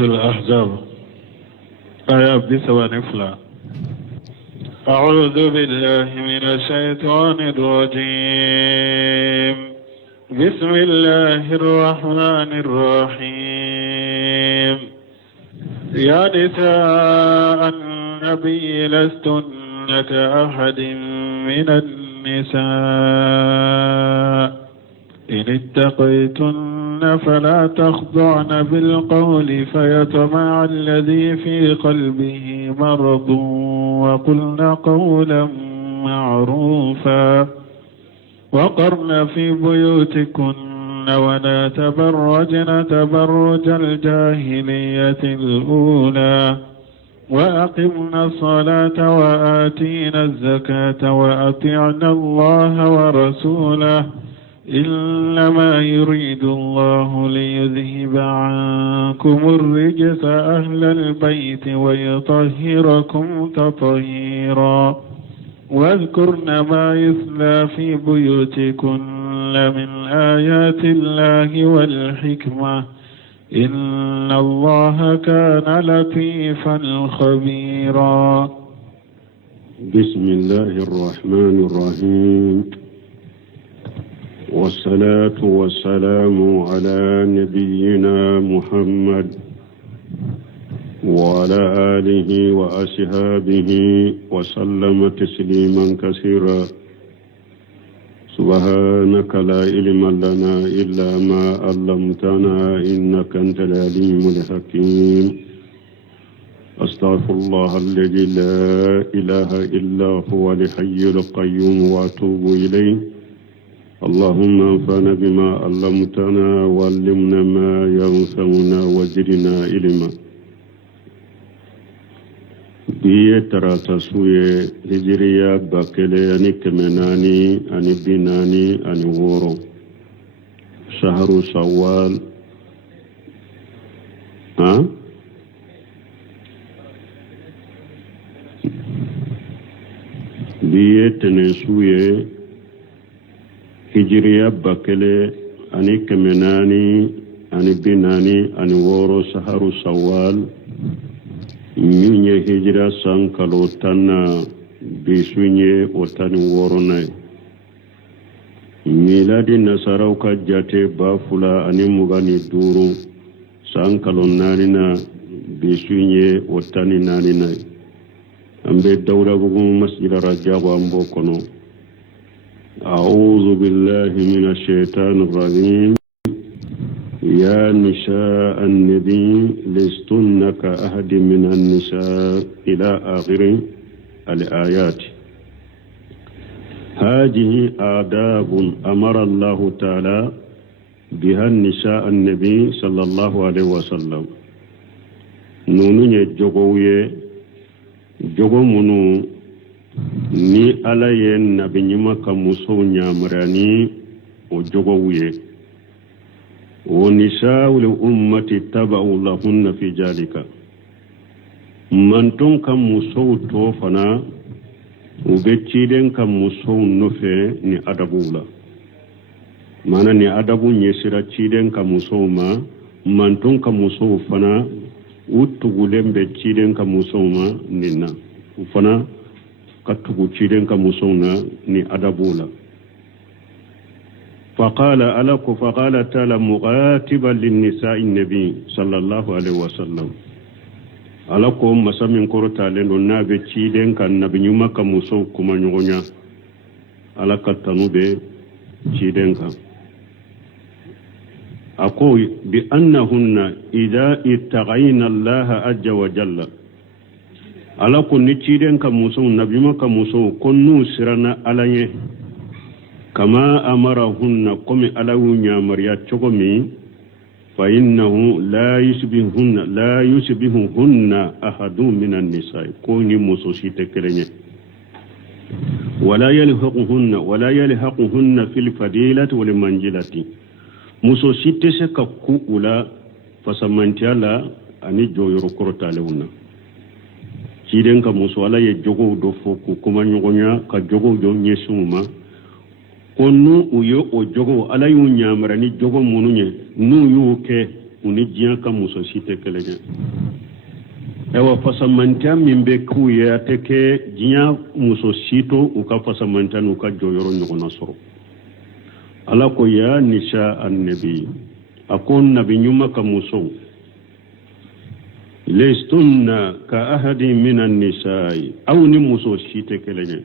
الأحزاب آية بثواني فلا. أعوذ بالله من الشيطان الرجيم. بسم الله الرحمن الرحيم. يا نساء النبي لستن كأحد من النساء إن اتقيتن فلا تخضعن بالقول فيطمع الذي في قلبه مرض وقلن قولا معروفا وقرن في بيوتكن ولا تبرجن تبرج الجاهلية الأولى وأقمنا الصلاة وآتينا الزكاة وأطعنا الله ورسوله إنما يريد الله ليذهب عنكم الرجس أهل البيت ويطهركم تطهيرا واذكرن ما يتلى في بيوتكن من آيات الله والحكمة إن الله كان لطيفا خبيرا. بسم الله الرحمن الرحيم والصلاة والسلام على نبينا محمد وعلى آله وأصحابه وسلم تسليما كثيرا. سبحانك لا علم لنا إلا ما علمتنا إنك أنت العليم الحكيم. أستغفر الله الذي لا إله إلا هو الحي القيوم وأتوب إليه. اللهم انفعنا بما علمتنا وعلمنا ما ينفعنا وزدنا علما. biye tarata suye hijiriya bakele ani kemenani ani binani ani woro shaharu shawwal biye tene suye hijiriya bakele ani kemenani ani binani ani woro shaharu shawwal minye hijira san kalo tanna bisunye otani woronai miladi nasarau ka jate bafula ani mugani duru san kalo nanina bisunye otani nanina ambe dawla bugu masjid rajabu ambo kono. a'udhu billahi minash shaitanir rajim. يا نساء النبي لستن كأحد من النساء إلى آخر الآيات. هذه آداب أمر الله تعالى بها النساء النبي صلى الله عليه وسلم. نوني جوغوية جوغو منو ni ala ye nabi nyima ka muso nyamrani o jogowiye ونساء الأمة تبعوا لهن في ذلك. من تون كم مسو توفنا وبتشيدن كم مسو نفع ني أدبولا. مانا ني أدبو نيسيرا تشيدن كم مسو ما من تون كم مسو فنا وتقولن بتشيدن كم مسو ما نينا وفنا كتقول تشيدن كم مسو ني أدبولا. فقال تعالى مغاتبا للنساء النبي صلى الله عليه وسلم. ألكم مسامين كورتا لنو نابي تشيدن كان نبي نيوما كموسو كما نيغونيا ألك التنوبي تشيدن كان أقول بأنهن إذا اتقين الله عز وجل ألكم نتشيدن كموسو نبي ما كموسو كنو سرنا عليه كما أمرهن قم ألونا مريا تشومي فإنه لا يشبههن أحد من النساء كوني مسوسي تكرني ولا يلحقهن في الفضيلة والمنزلة مسوسي تسككو ولا فسمنتيالا أني جو يركرتا لهن كيدن كمسو على يجوغو دفوكو كما نيغونيا كجوغو جو نيسوما konnu uyo o jogo ala yu nyamara ni jogo mununye nu yu ke uni jiya ka muso si tɛ kelen ye ewa fasamantiya min bɛ k'u ye a tɛ kɛ jiya muso si to u ka fasamantiya n'u ka jɔyɔrɔ ɲɔgɔn na sɔrɔ ala ko ya nisa annabi a ko nabi ɲuman ka musow lestunna ka ahadi minan nisa'i aw ni muso si tɛ kelen ye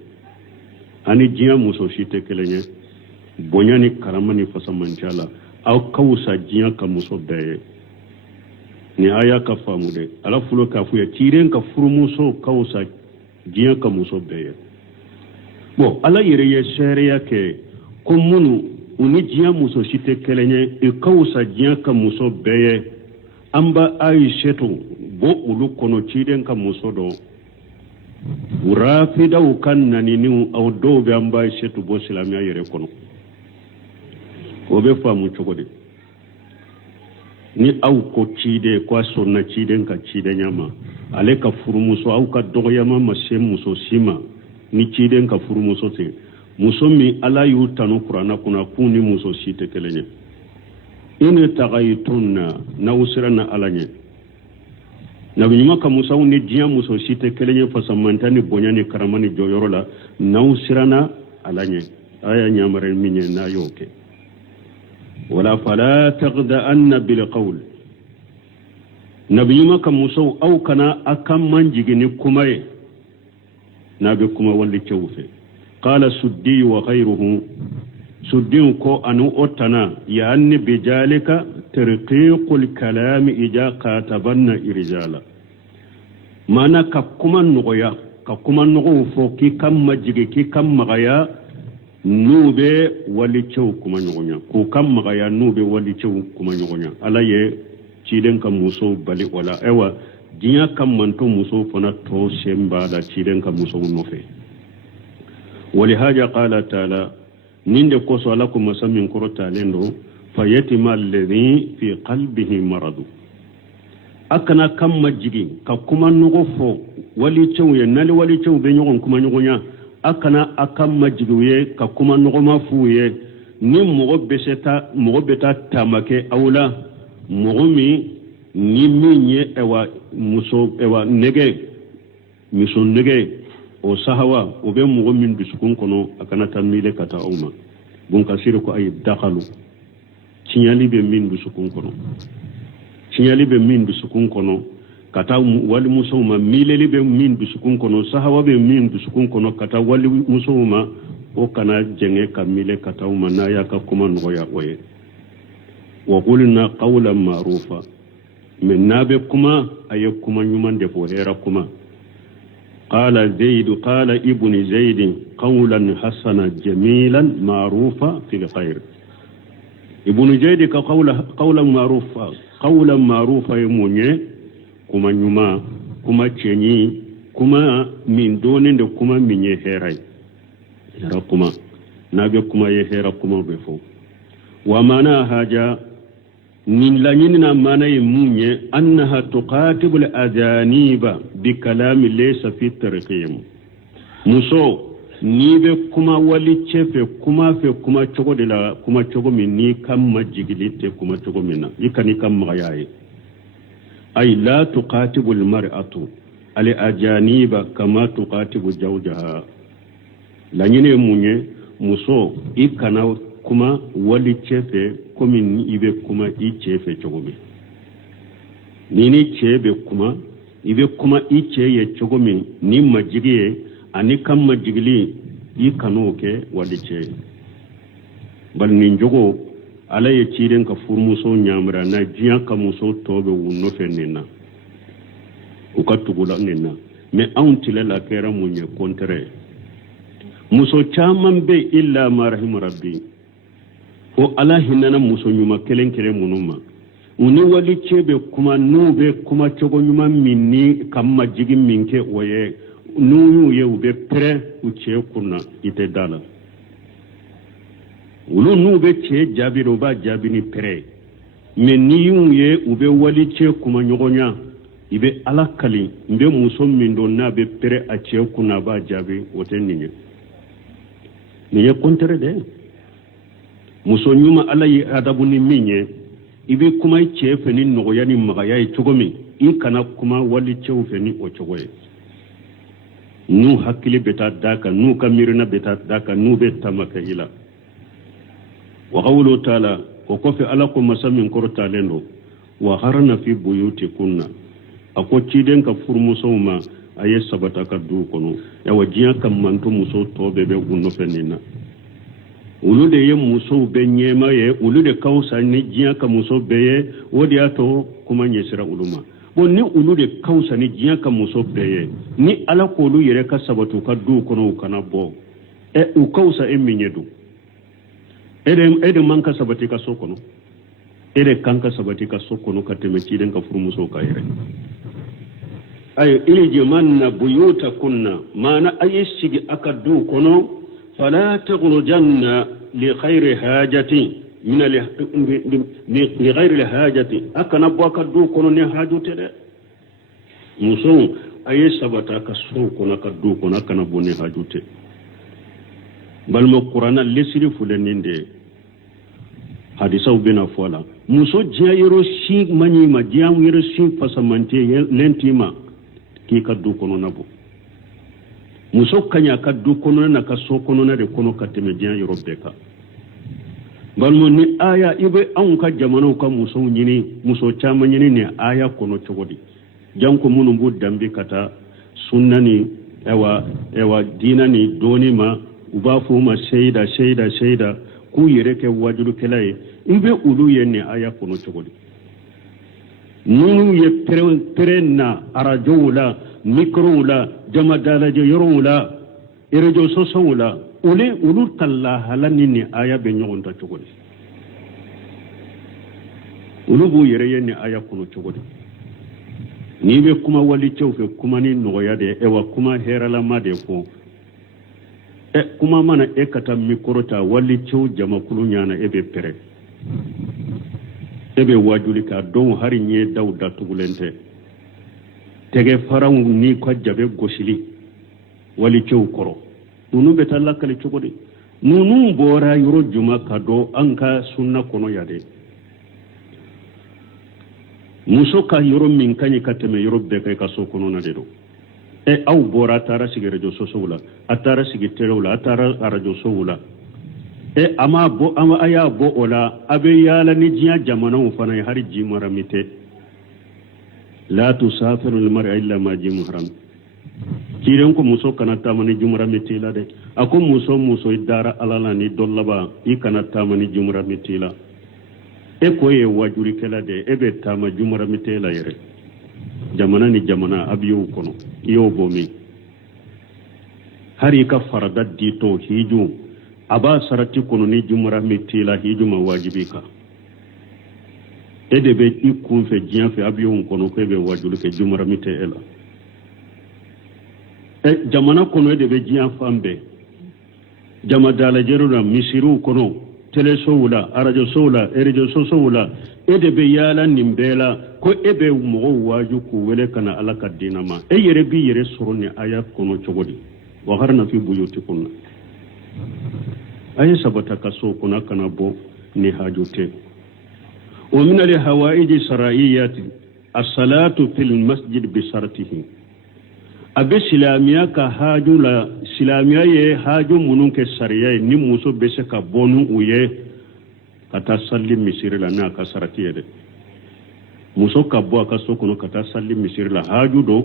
ani jiya muso si tɛ kelen ye bonya ni karama ni fasamantiya la aw ka wusa jiya ka muso bɛɛ ye ni aya ka faamu de ala fulo k'a fɔ ye tiren ka furumuso ka wusa jiya ka muso bɛɛ ye bon ala yɛrɛ ye sariya kɛ ko minnu u ni jiya muso si tɛ kelen ye i ka wusa jiya ka muso bɛɛ ye an ba aishatu bo olu kɔnɔ ciiden ka muso dɔ rafidaw ka naniniw aw dɔw bɛ an ba aishatu bɔ silamɛya yɛrɛ kɔnɔ o bɛ faamu cogo di ni aw ko ciiden ko a sɔnna ciiden ka ciidenya ma ale ka furumuso aw ka dɔgɔyama ma se muso si ma ni ciiden ka furumuso tɛ muso min ala y'u tanu kuranna kunna k'u ni muso si tɛ kelen ye in tagayitunna n'aw siranna ala ɲɛ nabi ɲuman ka musaw ni diɲɛ muso si tɛ kelen ye fasamanta ni bonya ni karama ni jɔyɔrɔ la n'aw siranna ala ɲɛ aya ɲamara min ye n'a y'o kɛ wala fala tagda'anna bil qawl nabi ɲuman ka musaw aw kana a kan man jigin ni kuma ye n'a bɛ kuma wali cɛw fɛ qala suddi wa ghayruhu suddin ko anu otana ya anni bijalika tarqiqul kalam ija qatabanna irjala mana ka kuma nogoya ka kuma nogo fo ki kam majige ki kam magaya nube wali cew kuma nyogonya ko kam magaya nube wali cew kuma nyogonya ala ye ciden kam muso bali wala ewa dinya kam manto muso fana to semba da ciden kam muso nofe wali haja qala ta'ala ninde koso ala ko masamin korota lendo fayatima alladhi fi qalbihi maradu akana kam majigi ka kuma nugo fo wali cew ye nali wali cew be nyogon kuma nyogonya akana akam majigi ye ka kuma nugo ma fu ye ni mogo beta tamake awla mogo mi ni minye ewa muso ewa nege miso nege o sahawa o be mogo min dusukun kono akana tamile kata awma bon kasire ko ay dakhalu cinyali be min dusukun kono kata wali musoma mileli be min dusukun kono sahawa be min dusukun kono kata wali musoma o kana jenge kamile kata uma na ya ka kuma ngoya oye wa qulna qawlan ma'rufa min nabe kuma aye kuma nyumande ko hera kuma قال زيد قال ابن زيد قولا حسنا جميلا معروفا في الخير ابن زيد قولا معروفا يموني كما نيما كما تشني كما من دون كما من يهراي كما نابي كما يهرا كما بفو ومعنى هذا من لنينا معنى يموني أنها تقاتب الأذانيب بكلام ليس في الترقيم مسو نيبه كما ولي تشفه كما في كما تشغو دلا كما تشغو مني كم مجيجليت كما تشغو منا يكني كم مغياي أي لا تقاتب المرأة الأجانب كما تقاتب زوجها لنينا يموني مسو يكنا kuma wali chefe komi ibe kuma I chefe chogomi nini chebe kuma ibe kuma I cheye chogomi ni majigie ani kam majigili I kanoke wali che bal ninjogo ala ye chiren ka furmuso nyamra na jiya ka muso tobe wunno fenena ukatugula nena me auntile la kera munye kontre muso chaman be illa ma rahim rabbi o ala hinana muso nyuma kelen munuma uni wali chebe kuma nube kuma chogo nyuma minni kamma jigi minke oye nuyu ye ube pre uche kuna ite dala ulu nube che jabiro ba jabini pre meni ye ube wali che kuma nyogonya ibe ala kali mbe muso mindo na be pre a che kuna ba jabi oteninye niye kontere de muso nyuma ala yi adabu ni minye ibi kuma ce feni nogoya ni magaya yi cogomi i kana kuma wali cew feni o cogoye nu hakkili beta daka nu ka mirina beta daka nu be tamaka ila wa qawlu ta'ala wa kofi ala ko masamin korta lendo wa harna fi buyutikunna ako ciden ka furmuso ma aye sabata ka du kono ya wajiya kam manto muso to bebe gunno fenina ulu de ye muso be nyema ye ulu de kausa ni jiya ka muso be ye wodi ato kuma nyesira uluma bon ni ulu de kausa ni jiya ka muso be ye ni ala ko lu yere ka sabatu ka du kono kana bo u kausa e minyedu ede manka sabati ka sokono ede kanka sabati ka sokono ka teme ciden ka furmuso ka yere ay ili jamanna buyutakunna mana ayishigi akadu kono fala taghrujanna li khayri hajati min li ghayri hajati akana bokadu kono ne hajute de muso ayi sabata ka sokono ka du kono akana bonne hajute balmo qur'ana lesiri fuleninde hadisaw bina fola muso jayiro shi mani ma jam yiro shi fasamante lentima ki kaddu kono nabo muso kanya kaddu kono na ka so kono na de kono kateme jayiro beka balmo ni aya ibe an ka jamano ka muso nyini muso chama nyini ne aya kono chogodi janko munu bu dambe kata sunnani ewa dinani doni ma uba fuma shaida ku yere ke wajuru kelaye ibe ulu yenne aya kono chogodi nunu ye perena arajoula mikroula jamadala je yorula erejo sosoula ulu talla halani ni aya be nyogonta chogodi ulu bu yere yenne aya kono chogodi ni be kuma wali chewfe kuma ni nogoya de ewa kuma herala made ko kuma mana kata mikorota wali cew jama kulu nyana ebe pere ebe wajuli ka don hari nye dawda tugulente tege faraw ni ko jabe gosili wali cew koro nunu be talakale cogode nunu bora yoro juma kado anka sunna kono yade muso ka yoro min kanyi kateme yoro be kay ka so kono na dedo aw bora tara sigi radio sosowula atara sigi terewula atara radio sowula ama aya bo ola abe yala ni jiya jamana fana har ji maramite la tusafiru al mar'a illa ma ji muhram kiren ko muso kana tamani jumramite la de ako muso idara alala ni dollaba i kana tamani jumramite la ko ye wajuri kala de ebe tama jumramite la yere jamana ni jamana abiyo kono iyo bomi hari ka farada dito hiju aba sarati kono ni jumra mitila hiju ma wajibi ka ede be ikun fe jian fe abiyo kono ko be wajulu ke jumra mitela jamana kono ede be jian fambe jamadala jeruna misiru kono tele sowula arajo sowula erejo sowula ede be yala nimbela ko ebe mo waju ku wele kana alaka dinama yere bi yere sorone aya kono chogodi wa harna fi buyutikunna aya sabata kaso kuna kana bo ni hajute wa min al hawaij saraiyat as-salatu fil masjid bi shartihi abe silamiya ka hajula silamiya ye haju munun ke sariya ni muso be se ka bonu uye kata salli misirila na ka saratiye muso ka bo aka so kono kata salli misirila haju do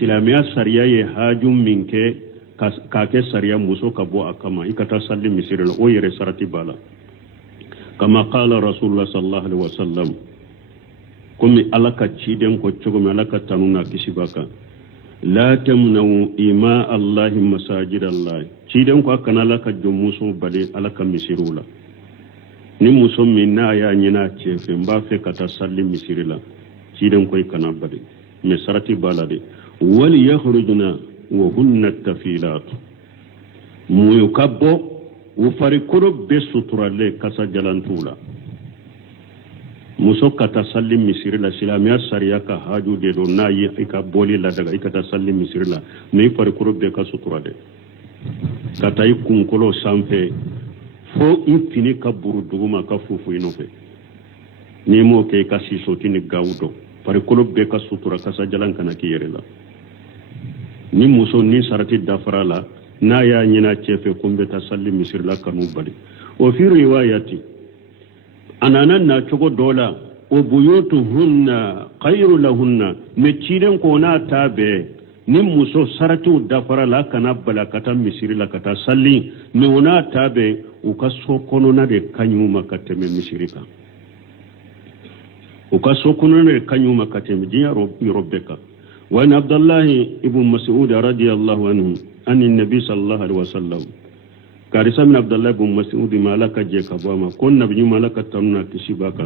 silamiya sariya ye haju minke ka ke sariya muso ka bo akama ikata salli misirila o yere sarati bala kama qala rasulullah sallallahu alaihi wasallam komi alaka ciden ko chogomi alaka tanuna kisibaka la tamnu ima allahi masajid allah ciden ko kana alaka jomuso bale alaka misirula ni muso minna ya nyina cefe mba fe kata salli misirila ciden ko kana bale me sarati balade wal yakhrujuna wa hunna tafilat mu yukabbo wo farikuro be suturale kasa jalantula muso kata salli misirila silamiya sariya ka haju de do nayi ika boli la daga ika ta salli misirila me farikuro be ka suturale kata ikunkolo sanfe fo infini ka buru duguma ka fufu inofe ni mo ke ka sisotini gawdo pare kolo be ka sutura kasa jalan kana ki yere la ni muso ni sarati dafara la na ya nyina chefe kumbe ta salli misir la kanu bali o fi riwayati ananan na chogo dola o buyutuhunna khayru lahunna me ciren ko na tabe ni muso sarati dafara la kana bala kata misir la kata salli me ona tabe o ka sokono na de kanyuma kateme misirika o ka sokono na de kanyuma kateme diya robbeka وعن عبد الله ابن مسعود رضي الله عنه عن النبي صلى الله عليه وسلم كارثة من عبد الله بن مسعود ما لك جيك بوما كن نبي ما لك تمنا كشباك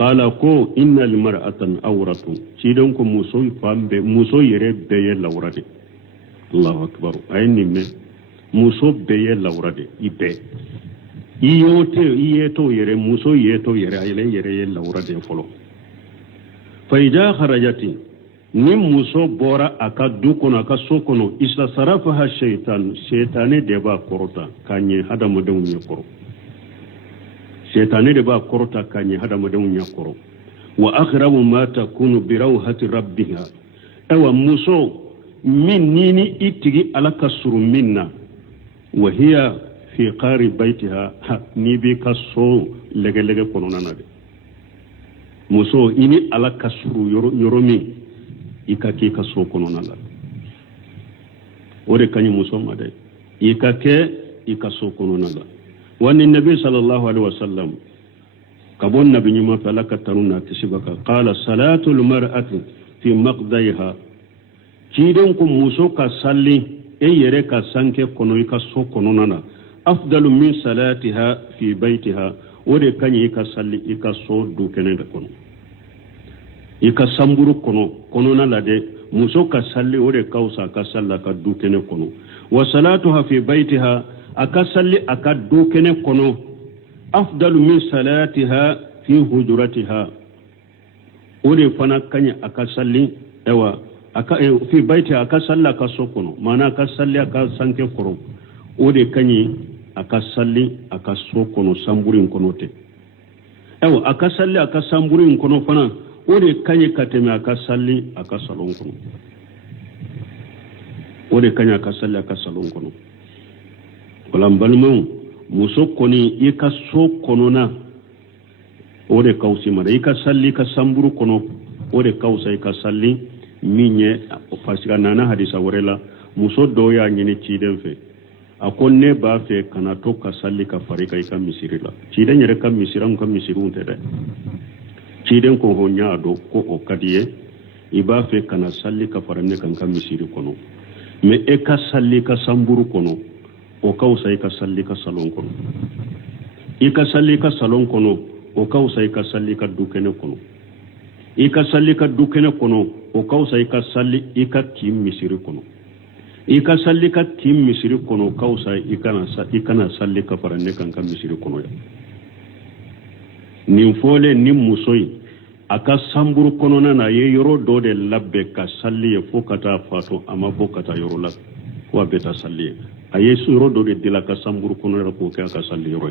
قال كو إن المرأة أورة شيدونكم موسوي فامب موسوي يرب بيه لورده الله أكبر أيني مي موسو بيه لورده يبه ييتو يري موسو ييتو يري أيلين يري لورده فلو فإذا خرجتي ni muso bora aka du kono aka so kono isla sarafaha shaytane de ba korota kanye hada madan nya koro shaytane de ba korota kanye hada madan nya koro wa akhrabu ma takunu bi rawhati rabbiha awa muso min nini itigi alaka suru minna wa hiya fi qari baitiha ni bi kaso lege kono nanade muso ini alaka suru yoromi ikake ka so kono nala ore kanyi musoma dai ikake ikaso kono nala wani nabi sallallahu alaihi wasallam kabon nabi nyuma falaka taruna kishibaka qala salatul mar'ati fi maqdaiha kidon ko muso ka salli e yere ka sanke kono ikaso kono nala afdalu min salatiha fi baitiha ore kanyi ikasalli ikaso du kenende kono ika samburu kono na lade muso ka salli ore kausa ka salla ka dukene kono wa salatuha fi baitiha aka salli aka dukene kono afdalu min salatiha fi hujuratiha ore fana kanya aka salli ewa aka fi baitiha aka salla ka sokono mana aka salli aka sanke koro ore kanyi aka salli aka sokono samburin kono te ewa aka salli aka samburin kono fana ore kanye kateme aka salli aka salon kono ore kanye aka salli aka salon kono wala mbalmu muso koni ika so kono na ore kausi mara ika salli ka samburu kono ore kausa ika salli minye fasika nana hadisa warela muso doya nyine ciden fe akonne ba fe kana to ka salli ka farika ika misirila ciden yere ka misiran ka misirun tede ciden ko ho nyaado ko o kadiye iba fe kana salli ka faranne kan ka misiri kono me e ka salli ka samburu kono o kausa ka salli ka salon kono e ka salli ka salon kono o kausa ka salli ka dukene kono e ka salli ka dukene kono o kausa ka salli ka tim misiri kono e ka salli ka tim misiri kono kausa ikana salli ka faranne kan ka misiri kono ya nin fole nin musoyi aka samburu konona na ye yoro do de labbe ka salli e fokata fato ama bokata yoro la wa beta salli aye su yoro do de dila ka samburu konona ko ka salli yoro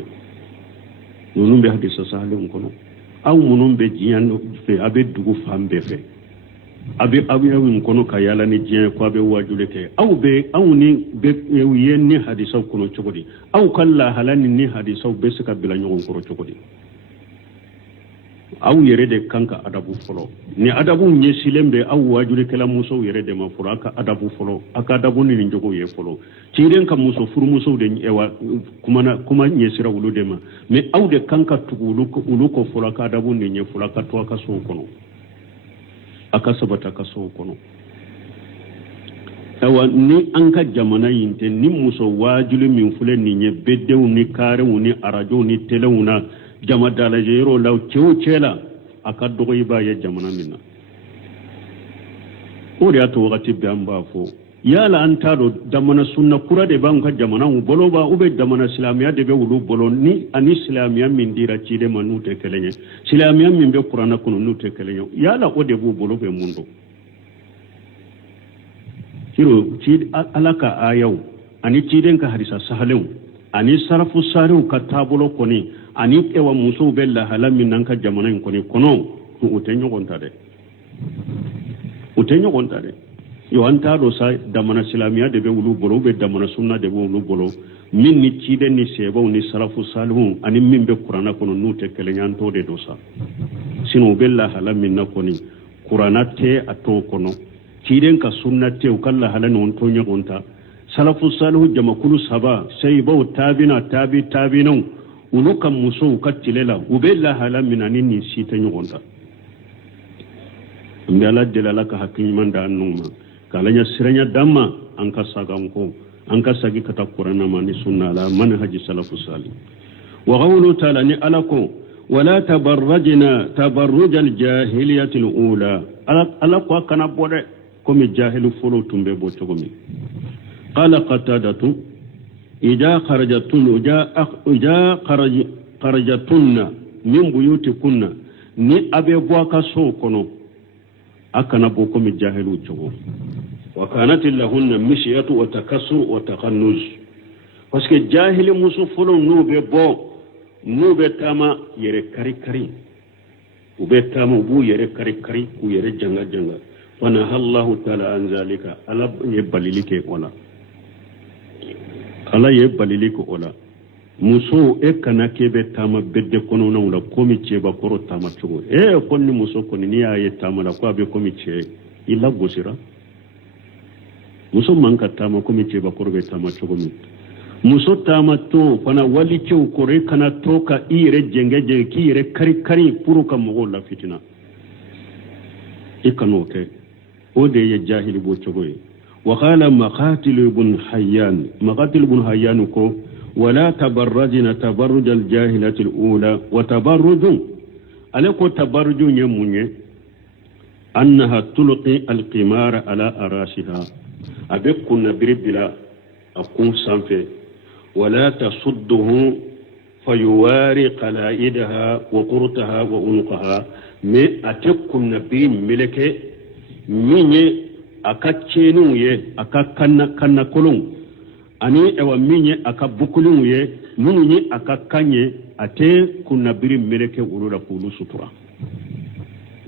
nunum be hadisa sahalum kono aw munum be jiyan fe abe dugu fambe fe abe awin kono ka yala ni jiyan ko abe wajule ke aw ni be yen ni hadisa kono chogodi aw kala halani ni hadisa be sika bila nyon ko chogodi aw yere de kanka adabu folo ni adabu nye silembe aw wajuri kala muso yere de ma furo aka adabu folo aka adabu ni njogo ye folo tiren ka muso furu muso de ewa kuma nye sira wulu de ma me aw de kanka tugulu ko folo aka adabu ni nye folo aka to aka so kono aka sabata ka so kono ewa ni anka jamana yinte ni muso wajuli min fule ni nye beddew ni kare ni arajo ni telewuna jama dala jero law chela aka dogo iba ya jamana minna ori ato wakati be amba fo yala antado damana sunna kura de banka jamana u bolo ba ube damana islamiya de be wulu bolo ni ani islamiya min dira ci de manute kelenye islamiya min be qur'ana kuno nute kelenye yala o de bu bolo be mundo hiro ci alaka ayaw ani ci den ka hadisa sahalew ani sarafu sarew ka tabulo koni ani ewa muso bella hala min nan ka jamana en koni kono utenyo kontade yo anta do sa damana islamiya de be wulu bolo be damana sunna de be wulu bolo min ni cide ni sebo ni salafu salihun ani min be qur'ana kono nute kelenyan to de do sa sino bella hala min na koni qur'ana te ato kono ciden ka sunna te ukalla hala non to nyagonta salafu salihu jamakulu saba sai bawo tabina ulukan muso katilela ubella hala min ani ni sita nyagonta ndala delala ka hakki manda annuma kalanya siranya damma an ka saganko an ka sagi kata qur'ana mani sunna la manhaji salafu salih wa qawlu ta'ala ni alako wala tabarrajna tabarrujal jahiliyatil ula alako kana bode komi jahilu folo tumbe bo togomi qala qatadatu ida kharajatunna min buyutikunna ni abe boaka so kono akana bo komi jahilu jogo wa kanat lahunna mishyatu wa takassur wa taqannuz parce que jahili musu folo nube tama yere kari ube tama bu yere kari ku yere janga wa nahallahu ta'ala an zalika ala yebalilike wala muso e kana kebe tama bedde kono na wala komi cheba koro tama chogo konni muso konni ni aye tama la kwa be komi che illa gosira muso manka tama komi cheba koro be tama chogo mi muso tama to kana wali che kore kana to ka ire jenge ki ire kari puru ka mo la fitina ikanoke ode ye jahili bo chogo wa qala maqatil ibn hayyan ko ولا تبرجنا تبرج الجاهلة الأولى وتبرج أليكو تبرج يموني أنها تلقي القمار على أراسها أبكن بربلا أقوم سنفي ولا تصده فيواري قلائدها وقرتها وأنقها مي أتكن بين ملكي ميني أكتشينو أكاكنا كلون ani ewa minye akabukulu ye mununye akakanye ate kuna biri meleke urura kulu sutura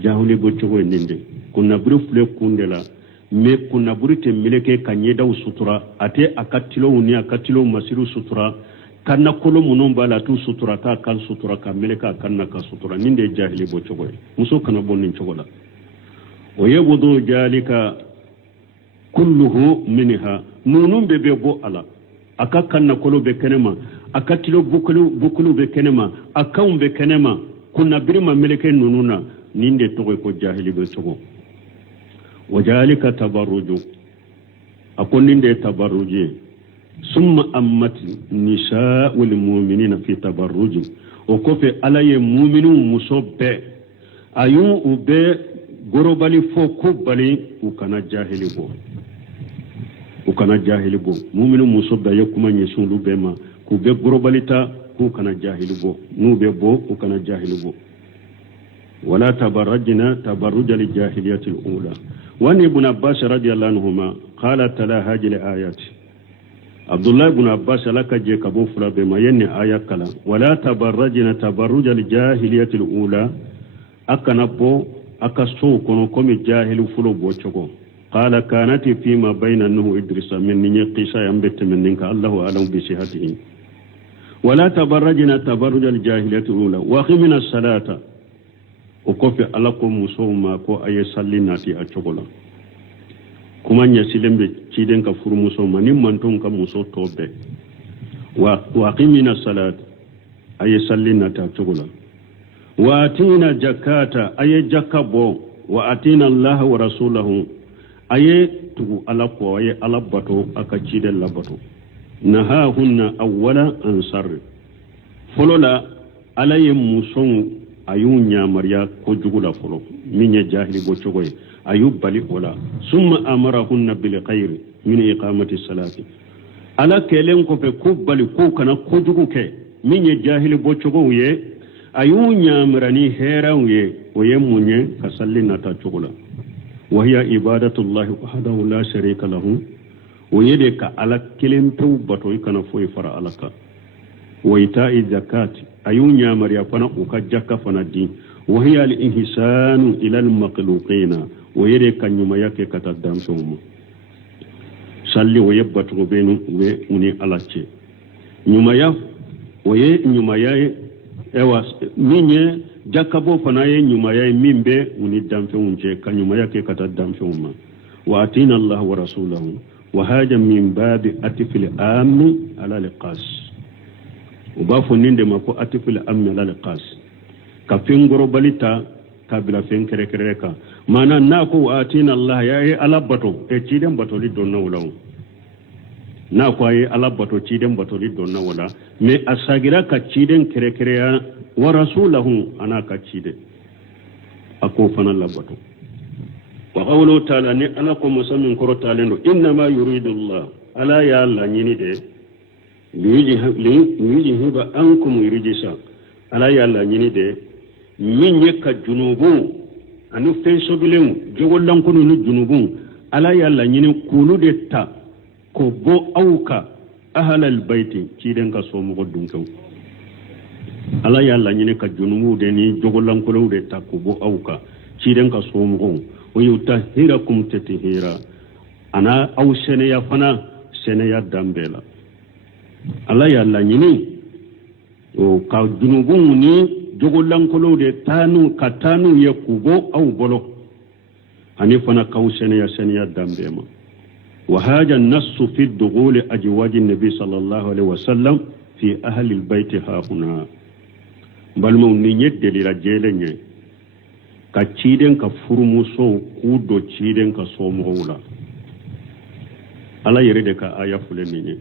jahuli gochogo ninde kuna biri fule kundela me kuna burite meleke kanye da sutura ate akatilo masiru sutura kana kolo munomba la tu sutura ta kan sutura ka meleka kanna ka sutura ninde jahili gochogo muso kana bonin chogola oyebudu jalika kulluhu minha nunun bebe bo ala aka kanna kolo be kenema aka tilo bukulu be kenema aka be kenema kunna birima meleke nununa ninde togo ko jahili be togo wajalika tabarruju akon ninde tabarruje summa ammati nisa'ul mu'minina fi tabarruji o ko fe alaye mu'minu musobbe ayun ube gorobali fo kubali ukana jahili bo mu'minu musobda yakuma nyesun lubema ku be gorobalita ku kana jahili bo nube bo ku kana jahili bo wala tabarrajna tabarrujal jahiliyatil ula wa ibn abbas radiyallahu anhuma qala tala hajil ayat abdullah ibn abbas laka je kabo fula be mayenni ayakala wala tabarrajna tabarrujal jahiliyatil ula akana bo akaso kono komi jahilu fulo bo chogo قال كانت فيما بين أنه إدرس من قيسا ينبت من ننك الله أعلم بصحته ولا تبرجنا تبرج الجاهلية الأولى وأقمنا الصلاة وكفي ألكم مسوما كو أي صلينا في أشغلا كما يسلم بتشيدن كفر مسوما نمانتون كمسو توبة وأقمنا الصلاة أي صلينا في أشغلا وأتينا جكاة أي جكبو وأتينا الله ورسوله aye tugu alako aye alabato akachide labato nahahunna awwala ansar folola alaye muson ayunya maria ko jugula folo minya jahili go chogoy ayub bali wala summa amarahunna bil khair min iqamati salati ala kelen ko fe ko bali ko kana ko jugu ke minya jahili go chogo ye ayunya marani herawe oye munye kasallina ta chogula وهي عبادة الله وحده لا شريك له ويدك على كلمة توبته كان فوي فرا لك wa ita'i zakati ayunya mariya fana uka jakka fana di wa hiya al ihsanu ila al makhluqina wa yere kanyuma yake katadam somo salli wa yabbatu benu we uni alache nyuma ya waye nyuma ya ewa minye jakabo fana ye nyuma ya mimbe uni damfe unje kanyuma yake katadam somo wa atina allah wa rasulahu wa haja min babi atifil ammi ala liqas ubafo ninde mako atifil ammi ala liqas ka fingoro balita kabila fenkere kereka mana nako wa atina allah ya ala bato e ciden bato li donna wala nako ay ala bato ciden bato li donna wala me asagira ka ciden kere ya wa rasulahu ana ka cide ako fana la bato wa qawlu ta'ala ni ala ko musammin koro talendo inna ma yuridu allah ala ya allah nyini de yuji huba ankum yurijisa ala ya allah nyini de min yeka junubu anu fenso bilen jogollan kunu ni junubu ala ya allah nyini kulu de ta ko bo auka ahlal baiti ciden ka so mo goddum kaw ala ya allah nyini ka junubu de ni jogollan kulu de ta ko bo auka ciden ka so mo ويطهركم تطهيرا انا او سنيا فنا سنيا دامبلا الله يالا ني او كا جنوبون ني جوغولان كولو دي تانو كاتانو يكوبو او بولو اني فنا كاو سنيا دامبما وهذا النص في الدخول اجواج النبي صلى الله عليه وسلم في اهل البيت ها هنا بل مو ني يدلي رجلني ka ciden ka furmuso kudo ciden ka somowla ala yere de ka aya fuleni ne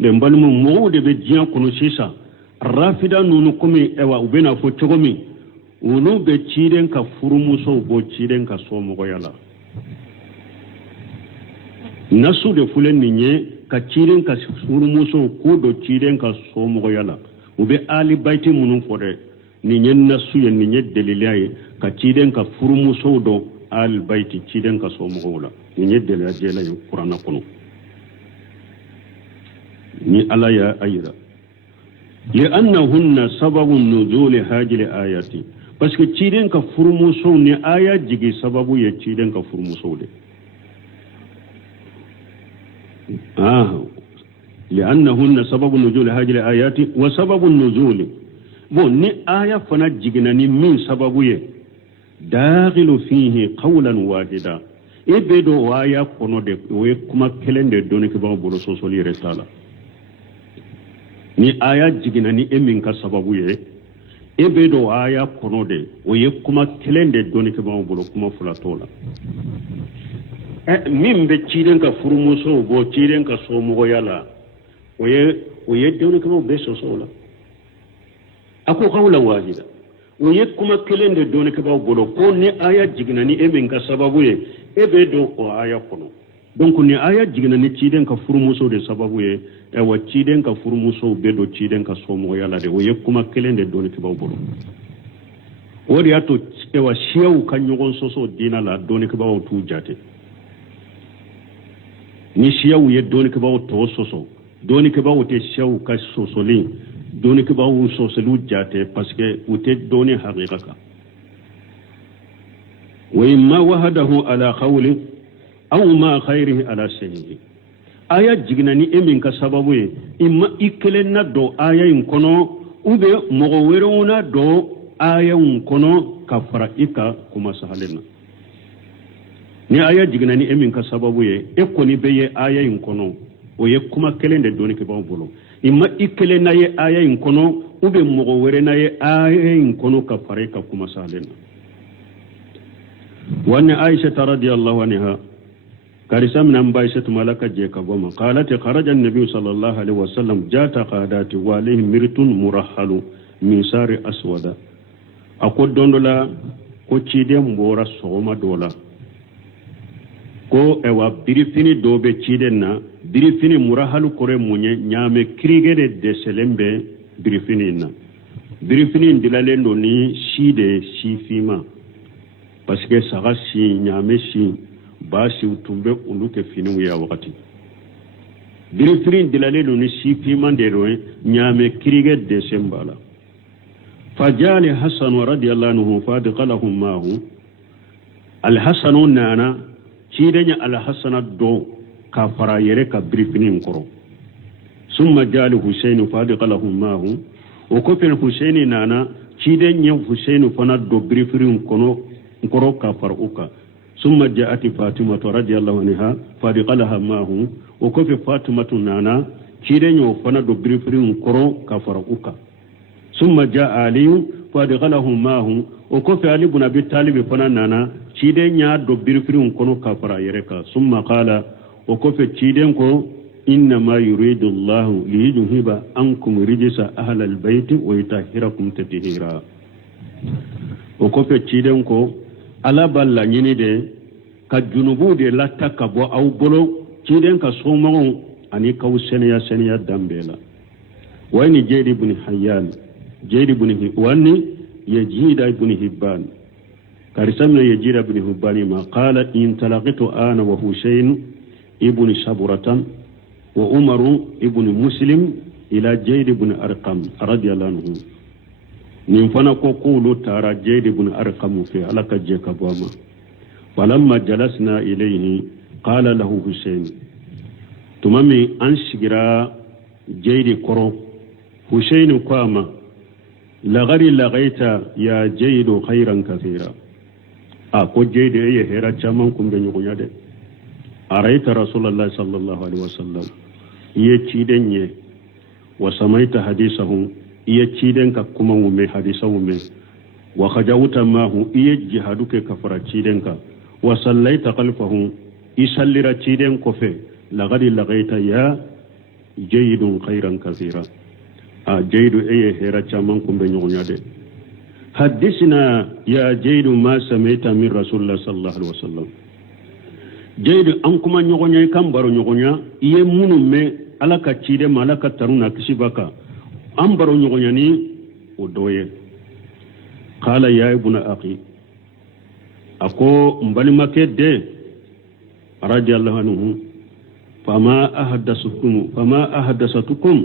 de mbalmu mo de be jian kono sisa rafida nunu komi ewa ubena fo chogomi unu be ciden ka furmuso bo ciden ka somogoyala nasu de fuleni ne ka ciden ka furmuso kudo ciden ka somogoyala ube ali baiti munun fode ni nyen nasu yen ni nyed delilay ka ciden ka furmuso do al baiti ciden ka so mogola ni nyed delila jela yu qur'ana kono ni ala ya ayra li annahunna sababun nuzul hadhihi ayati parce que ciden ka furmuso ni aya jigi sababu ye ciden ka furmuso de li annahunna sababun nuzul hadhihi ayati wa sababun nuzul bon ni aya fana jigina ni min sababu ye dakhilu fihi qawlan wahida e be do aya kono de we kuma kelende doni ke ba bolo sosoli retala ni aya jigina ni e min ka sababu ye e be do aya kono de we kuma kelende doni ke ba bolo kuma fulatola min be ciden ka furumuso bo ciden ka somo yala we doni ke ba be sosola ako qawlan wahida o yekuma kelende doni ke baw bolo ko ni aya jigna ni e men ka sababu ye e be do ko aya kono donc ni aya jigna ni ciden ka furumuso de sababu ye e wa ciden ka furumuso be do ciden ka somo yala de o yekuma kelende doni ke baw bolo wori ato e wa shiaw kan nyogon soso dina la doni ke baw tu jate ni shiaw ye doni ke baw to soso doni ke baw te shiaw ka soso li doni ke bawu soselu jate parce que ute doni haqiqaka wa imma wahadahu ala qawli aw ma khayrihi ala sayyi aya jignani emin ka sababu ye imma ikelen na do aya in kono ube mogo werona do aya in kono ka fara ika kuma sahalena ni aya jignani emin ka sababu ye e koni beye aya in kono o ye kuma kelende doni ke bawu bolo imma ikele na ye aya in kono ube mogo were na ye aya in kono ka fare ka kuma salena wa anna aisha radhiyallahu anha karisa min an baisha malaka je ka goma qalat kharaja an-nabi sallallahu alaihi wasallam jata qadati wa alayhi mirtun murahhalu min sari aswada akoddondola ko cide mbora sogoma dola ko ewa birifini dobe ciden na birifini murahalu kore munye nyame krigede de selembe birifini na birifini ndilalendo ni shide shifima parce que saga si nyame si basi utumbe uluke fini ya wakati birifrin dilalelu ni sifi mandero nyame kirige desembala fajali hasan radiyallahu anhu fadqalahum mahu al hasanu nana cidenya al hasana do ka fara yere ka birifrin koro summa jali husainu fadqalahum mahu o ko fen husaini nana cidenya husainu fana do birifrin kono koro ka fara uka summa jaati fatimatu radiyallahu anha fadqalaha mahu o ko fe fatimatu nana cidenyo fana do birifrin koro ka fara uka summa jaa aliyu fadqalahu mahu o ko fe ali ibn abi talib fana nana cidenya do birifrin kono ka fara yereka summa qala o ko fe ciden ko inna ma yuridu allah liyudhiba ankum rijsa ahli albayt wa yutahhirakum tatheera o ko fe ciden ko ala balla nyini de ka junubu de latta ka bo aw bolo ciden ka somo ani kaw seniya dambela wayni jeydi ibn hayyan jeydi ibn wani yajid ibn hibban karisamna yajid ibn hibban ma qala in talaqitu ana wa husayn ibn saburatan wa umar ibn muslim ila jeydi ibn arqam radiyallahu anhu nin fana ko qulu tara jeydi ibn arqam fi alaka je ka boma falamma jalasna ilayhi qala lahu husayn tumami an sigira jeydi koro husayn qama lagari lagaita ya jeydu khairan kathira ko jeydi ye hera chaman kumbe nyunya de araita rasulullah sallallahu alaihi wasallam ye cidenye wa samaita hadisahum iye ciden ka kuma wume hadisa wume wa khajawta mahu iye jihadu ke kafara ciden ka wa sallaita qalfahu isallira ciden ko fe lagadi lagaita ya jaydun khairan kathira jaydu eye hera chaman kumbe nyonya de hadisna ya jaydu ma samaita min rasulullah sallallahu alaihi wasallam jaydu an kuma nyonya kan baro nyonya iye munu me alaka cide malaka taruna kisibaka ambaro nyogonya ni odoye qala ya ibn aqi ako mbalima kedde radiyallahu anhu fama ahdathatukum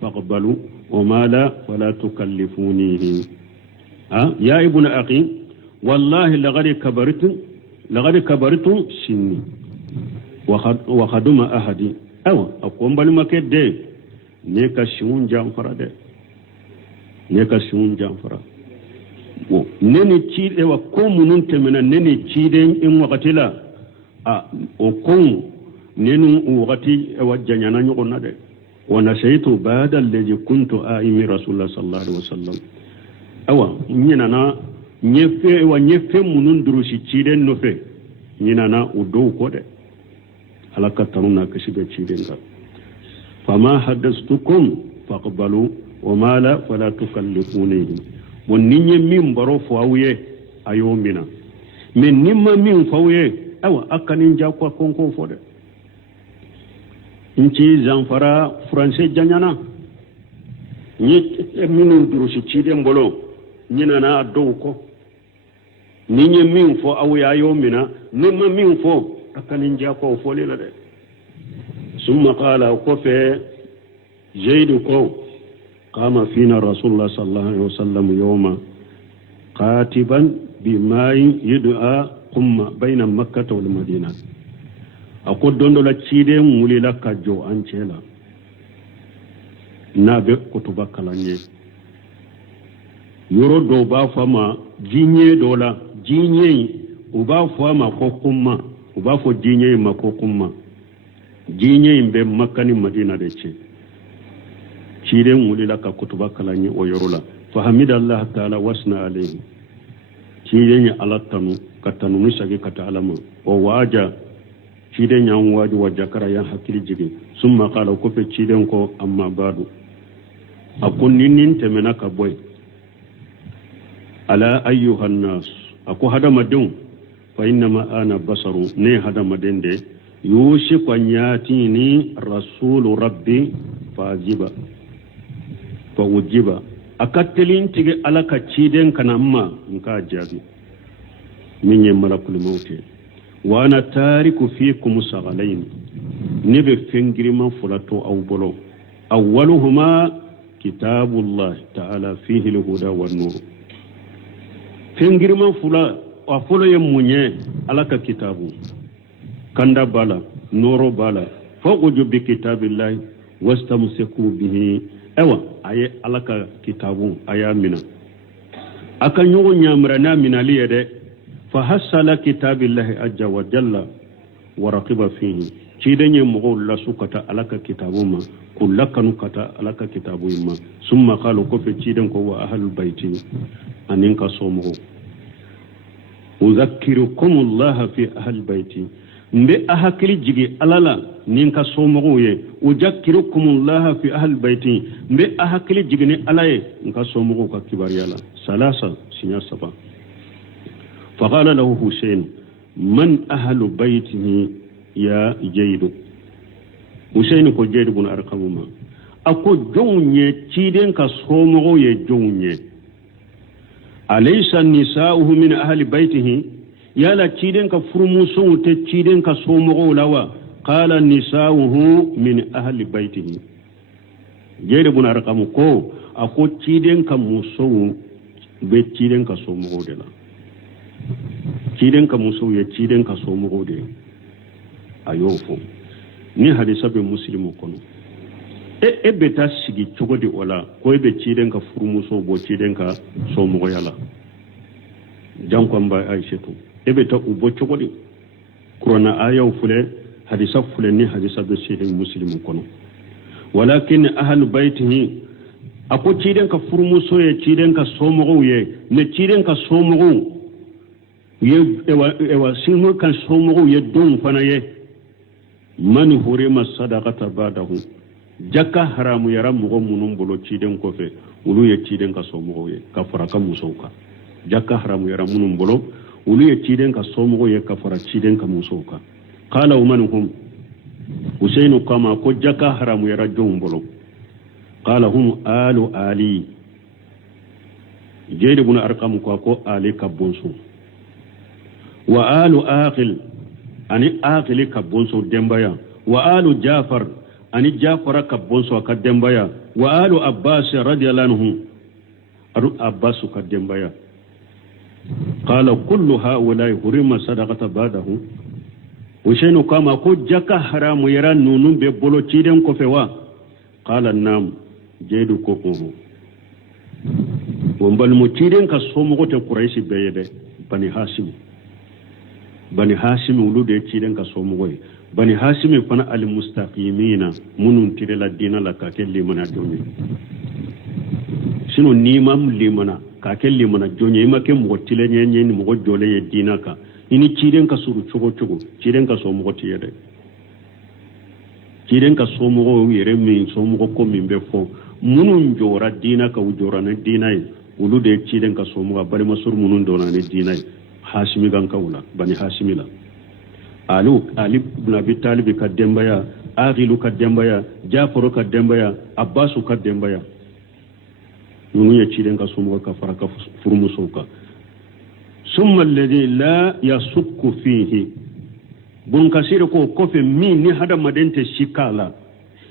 faqbalu wama la fala tukallifunihi ya ibn aqi wallahi laqad kabartu sinni wa khaduma ahadi ako mbalima kedde ne ka shiun jamfara wo neni cide wa ko munun temena neni cide in wakatila o kon nenu wakati wa janyana nyona de wa nasaitu ba'da alladhi kuntu a'imi rasulullah sallallahu alaihi wasallam nyina na nyefe munun durushi cide no fe nyina na udo ko de alaka taruna kashibe cide nga فما حدثتكم فاقبلوا وما لا فلا تكلفوني ونني من برو فاويه ايومنا من نما من فاويه اكن جاكو كونكو فود انتي زانفرا فرانسي جانانا ني منو دروسي تشيدي مبولو نينا نا دوكو نني من فو اويه ايومنا نما من فو اكن جاكو فولي لا ثم قال وقفه جيد كو قام فينا رسول الله صلى الله عليه وسلم يوما قاتبا بما يدعى قمة بين مكة والمدينة أقول دون لا تشيد مولي لك جو أنشيلا نابي كتبا كلاني يورو دو بافما جيني دولا جيني وبافما كوكما وبافو جيني ما كوكما jinye imbe makani madina de ce ciren wulila ka kutuba kalanyi o yorula fa hamidallah ta'ala wasna alayhi ciren ya alattanu katanu musage kata alama o waja ciren ya waji wajakara ya hakili jige summa qala ko fe ciren ko amma badu akun ninnin temena ka boy ala ayyuhan nas aku hada madun fa inma ana basaru ne hada madende يوشك أن ياتيني رسول ربي فأجيب أكتلين تيجي على كتشيدين كنما نكاجابي من ملك الموت وأنا تارك فيكم الثقلين نبي فنجري من فلاتو أو بلو أولهما كتاب الله تعالى فيه الهدى والنور فنجري من فلا وفلا يمونيه على كتابه كندا بالا نورو بالا فوقجوا بكتاب الله واستمسكوا به أيوة أي على كتابه أيا منا أكن يوم يامرنا من عليه فحصل كتاب الله عز وجل ورقب فيه كيدن يمغول لا سكتا على كتابهما كل كانوا كتا على كتابهما ثم قالوا كف كيدن كو أهل البيت أنك صومه أذكركم الله في أهل البيت mbe ahakili jigi alala ninka somogo ye ujakkirukumullah fi ahli baiti mbe ahakili jigi ni alaye nka somogo ka kibariyala salasa sinya saba faqala lahu husayn man ahlu baitihi ya jaydu husayn ko jaydu bun arqamuma ako jonye ciden ka somogo ye jonye alaysa nisaa'uhu min ahli baitihi yala ciden ka furmuso te ciden ka somogo lawa qala nisauhu min ahli baitihi jere bun arqamu ko ako ciden ka muso be ciden ka somogo de la ciden ka muso ye ciden ka somogo de ayofo ni hadisa be muslimu kono e beta sigi chogodi wala ko be ciden ka furmuso bo ciden ka somogo yala janko mba aishetu ebe ta ubo chogodi kurana ayaw fule hadisa fule ni hadisa be sahih muslim kono walakin ahlu baitihi ako ciden ka furmuso ye ciden ka somogo ye ne ciden ka somogo ye ewa sinu kan somogo ye don fana ye man hurima sadaqata ba'dahu jakka haramu yara mugo munum bolo ciden ko fe ulu ye ciden ka somogo ye ka faraka musoka jakka haramu yara munum bolo ulu ye ciden ka somogo ye kafara ciden ka musoka qala umanhum husainu kama ko jaka haramu yara jombolo qala hum alu ali jeyde buna arqam ko ali kabonso wa alu aqil ani aqili kabonso dembaya wa alu jafar ani jafara kabonso ka dembaya wa alu abbas radiyallahu anhu abbas ka dembaya قال كل هؤلاء حرم صدقة بعده وشينو كما كو جكا حرام يرى نونون ببولو تشيدن كوفوا قال نعم جيدو كوكو ومبال متشيدن كسومو تقريش بيده بني هاشم ولود تشيدن كسومو بني هاشم فنا المستقيمين منون تيرلا دينا لكاكل لمنا دومي شنو نيمام لمنا kakel limana jonye make mo tile nyenye ni mo jole ye dinaka ini ciden ka suru chogo ciden ka so mo tiyede ciden ka so mo yere min so mo ko min be fo munun jora dinaka u jora na dinai ulu de ciden ka so mo bari masur munun dona ne dinai hashimi gan kawla bani hashimila ali ibn abi talib ka dembaya aghilu ka dembaya jafaru ka dembaya abbasu ka dembaya nunu ya ciden ka somo ka faraka furmusoka summa alladhi la yasukku fihi bun kasire ko kofe min ni hada madente shikala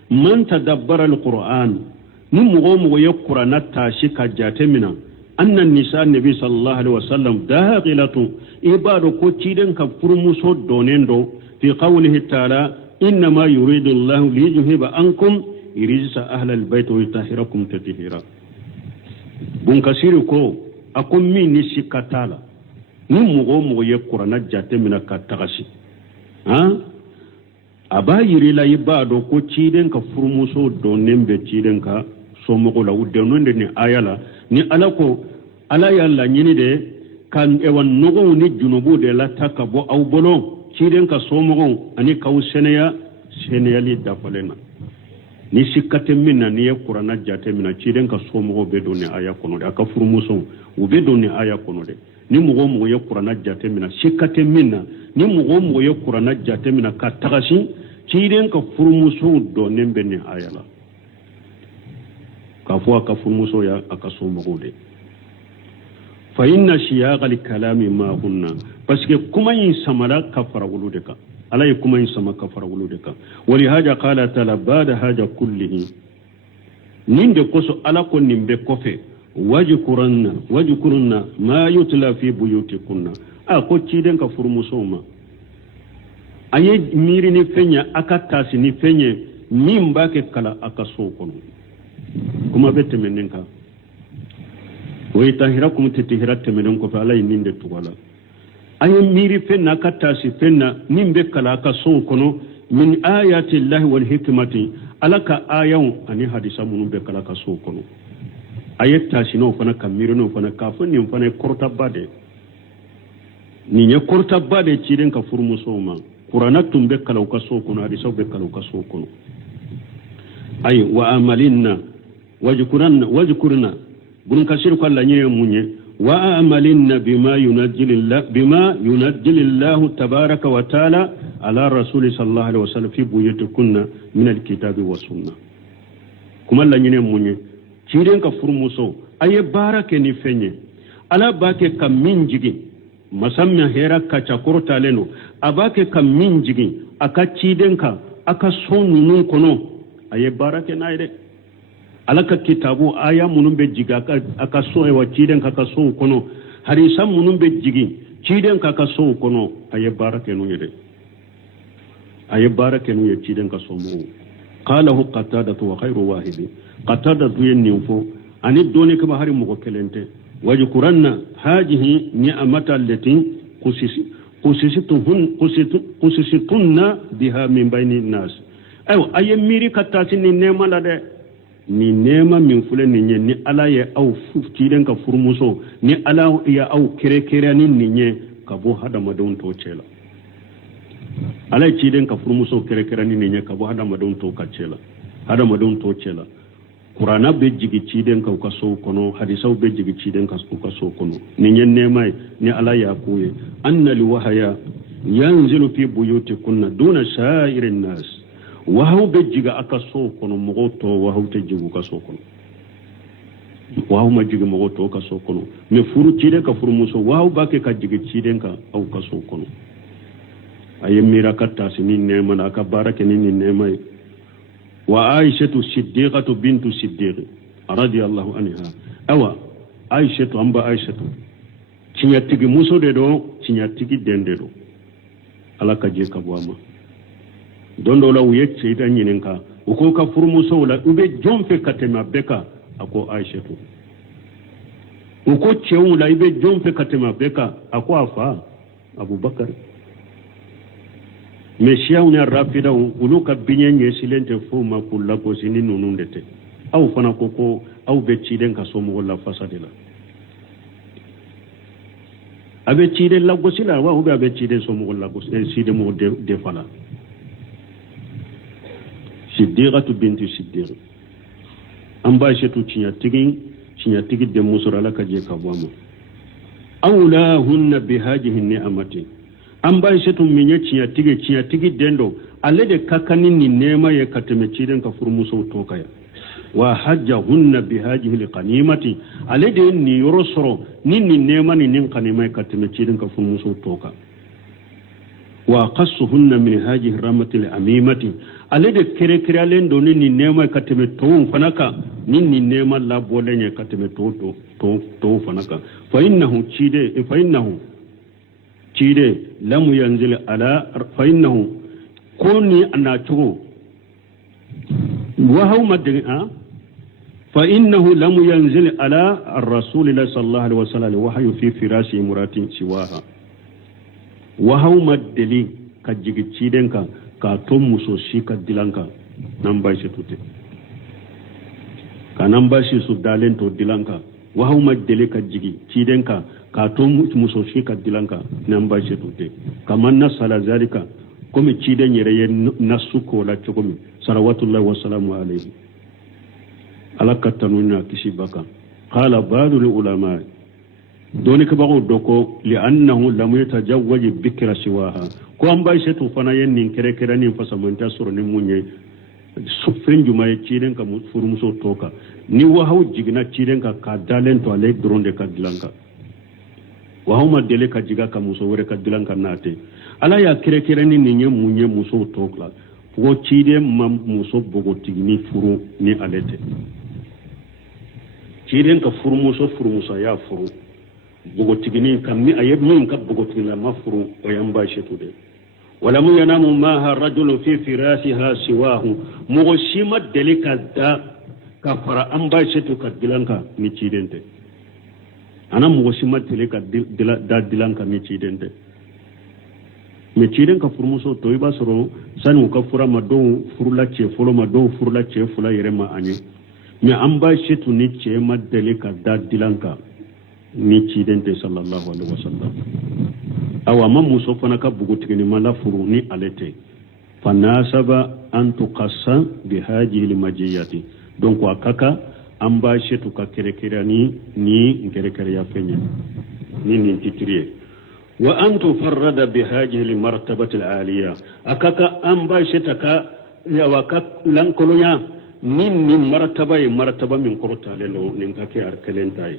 man tadabbara alquran mugo ya qur'ana ta shika jatemina anna nisa nabi sallallahu alaihi wasallam dakhilatu ibadu ko ciden ka furmuso donendo fi qawlihi ta'ala inna ma yuridu allah liyuzhiba ankum rijsa ahli albayt wa yutahhirakum tatheera bun kasiri ko akon min ni sikatala ni mugo ye qur'ana jatemina ka tagasi aba yiri la ibado ko ciden ka furmuso donembe ciden ka somogo la udononde ni ayala ni alako ala yalla nyini de kan ewan nogo ni junubu de la takabo aw bolo ciden ka somogo ani kaw seneya li dafalena ni sikate minna ni qur'ana jate minna ciden ka somogo be donni aya kono de aka furmuso u be donni aya kono de ni mugo ye qur'ana jate minna sikate minna ni mugo ye qur'ana jate minna ka tagasi ciden ka furmuso donnembe ni aya la ka fo aka furmuso ya aka somogo de fa inna shiyaqa li kalami ma hunna parce que kuma yin samala kafara wuludeka ala yakuma sama kafara wuludeka wali haja qala ta'ala ba'da haja kullihi ninde koso ala ko nimbe kofe wajkurunna ma yutla fi buyutikunna a ko ciden ka furmusoma aye miri ni fenya akatasi ni fenye min bake kala akaso kono kuma bette menen ka way tahirakum titihiratte menen ko fa alay ninde tuwala aye miri fenna akatasi fenna min be kala akaso kono min ayati llahi wal hikmati alaka ayaw ani hadisa munun be kala akaso kono ayetta sino fana kamirino fana kafani fana korta bade ni nya korta bade ciren ka furmusoma qur'ana tumbe kala ka sokono hadisa be kala ka sokono ay wa amalinna wajkurna bun kasir ko Allah nyere munye wa amalinna bima yunajjilillahu tabaraka wa taala ala rasul sallallahu alaihi wasallam fi buyutikunna min alkitabi was sunnah kuma Allah nyere munye ciren ka furmuso aye barake ni fenye ala bake kam min jigi masamma hera ka chakorta leno abake kam min jigi aka ciden ka aka sonunun kono aye barake naide alaka kitabu aya munun be jiga aka so e wa ciden ka so kono harisa munun be jigi ciden ka so kono aye barake no yede aye barake no yede ciden ka so mo qalahu qatadatu wa khairu wahidi qatada duyen ninfo ani doni kama hari mo kelente wajkuranna hajihi ni'amata allati qusisitunna biha min bayni nas ayo aye miri katati ni nema la de ni nema min fule ni nye ni ala ye au fuftiren ka furmuso ni ala ya au kere ni nye ka bo hada madon to chela ala ciden ka furmuso kere ni nye ka bo hada madon to ka chela hada madon to chela qur'ana be jigi ciden ka so kono hadisa be jigi ciden ka so kono ni nye nema ni ala ya kuye anna li wahaya yanzilu fi buyutikunna duna sha'irin nas wahaw be jiga aka so kono mogoto wahaw te jigu ka so kono wahaw ma jiga mogoto ka so kono me furu ciden ka furu muso wahaw bake ka jigi ciden ka au ka so kono aye mira katta sini nema na aka barake ni nema wa aishatu siddiqatu bintu siddiq radiyallahu anha awa aishatu amba aishatu cinya tigi muso de do cinya tigi dende do alaka je ka bwama dondo la wuye ceita nyininka uko ka furmuso la ube jomfe katema beka ako aishatu uko cewu la ube jomfe katema beka ako afa abubakar meshiya una rafida uluka binyenye silente fuma kula ko sini nunundete au fana koko au be ciden ka somo la fasadela abe ciden la gosila wa ube abe ciden somo la gosila ciden mo de fala siddiqatu bintu siddiq amba shetu cinya tigi de musura la kaje ka bwama awla hunna bi hadhihi ni'amati amba shetu minye cinya tigi dendo alede kakani ni nema ye kateme ciden ka furmuso tokaya wa hajja hunna bi hadhihi alqanimati alede ni yorosoro ni nema ni nin kanima ye kateme ciden ka furmuso toka wa qassuhunna min hadhihi ramati al-amimati alede kere alendo ni nema kateme to fanaka ni nema la bolenye kateme to fanaka fa innahu cide lam yanzil ala fa innahu kuni anatu wa haw mad'a fa innahu lam yanzil ala ar-rasul sallallahu alaihi wasallam wa hayu fi firashi muratin siwaha wa haw madli kajigi cidenka ka to muso shi ka dilanka nan ba shi tute ka nan ba shi su dalen to dilanka wa haw madli kajigi cidenka ka to muso shi ka dilanka nan ba shi tute kaman na sala zalika kuma ciden yere nasu ko la chokomi salawatullahi wa salamu alayhi alakatanuna kishi baka qala ba'dul ulama doni ka bago doko li annahu lam yatajawwaj bikra siwaha ko an bai shetu fana yennin kere nin fasamanta suru nin munye sufin juma ye ciden ka furumuso toka ni wahaw jigna ciden ka dalen to ale dronde ka dilanka wahaw ma dele ka jiga ka muso wore ka dilanka nate ala ya kerekerani ni nye munye muso tokla fo cide mam muso bogo tigini furu ni alete ciden ka furu muso ya furu bogo tigini kam ni ayeb min ka bogo tigila ma furu o yamba shetude wala mu yanamu maha rajulu fi firasiha siwahu mugo shima delika da ka fara amba shetu ka dilanka ni cidente ana mugo shima delika da dilanka ni cidente me ciiden ka furmuso to iba soro sanu ka fura ma do furla ce folo ma do furla ce fula yere ma anye me an ba shetu ni ce ma dele ka da dilanka ni ciiden te sallallahu alaihi wasallam awa ma muso fana ka bugu tigini mala furu ni alete fanasaba an tuqassa bi hadhihi almajiyati donc akaka an ba shetu ka kere ni kere ya fenya ni titrier وأن تفرد بهذه المرتبة العالية أكاكا أنباشتك يا وكاك لنكولويا من مرتبة من قرطة للو ننكاكي أركلنتاي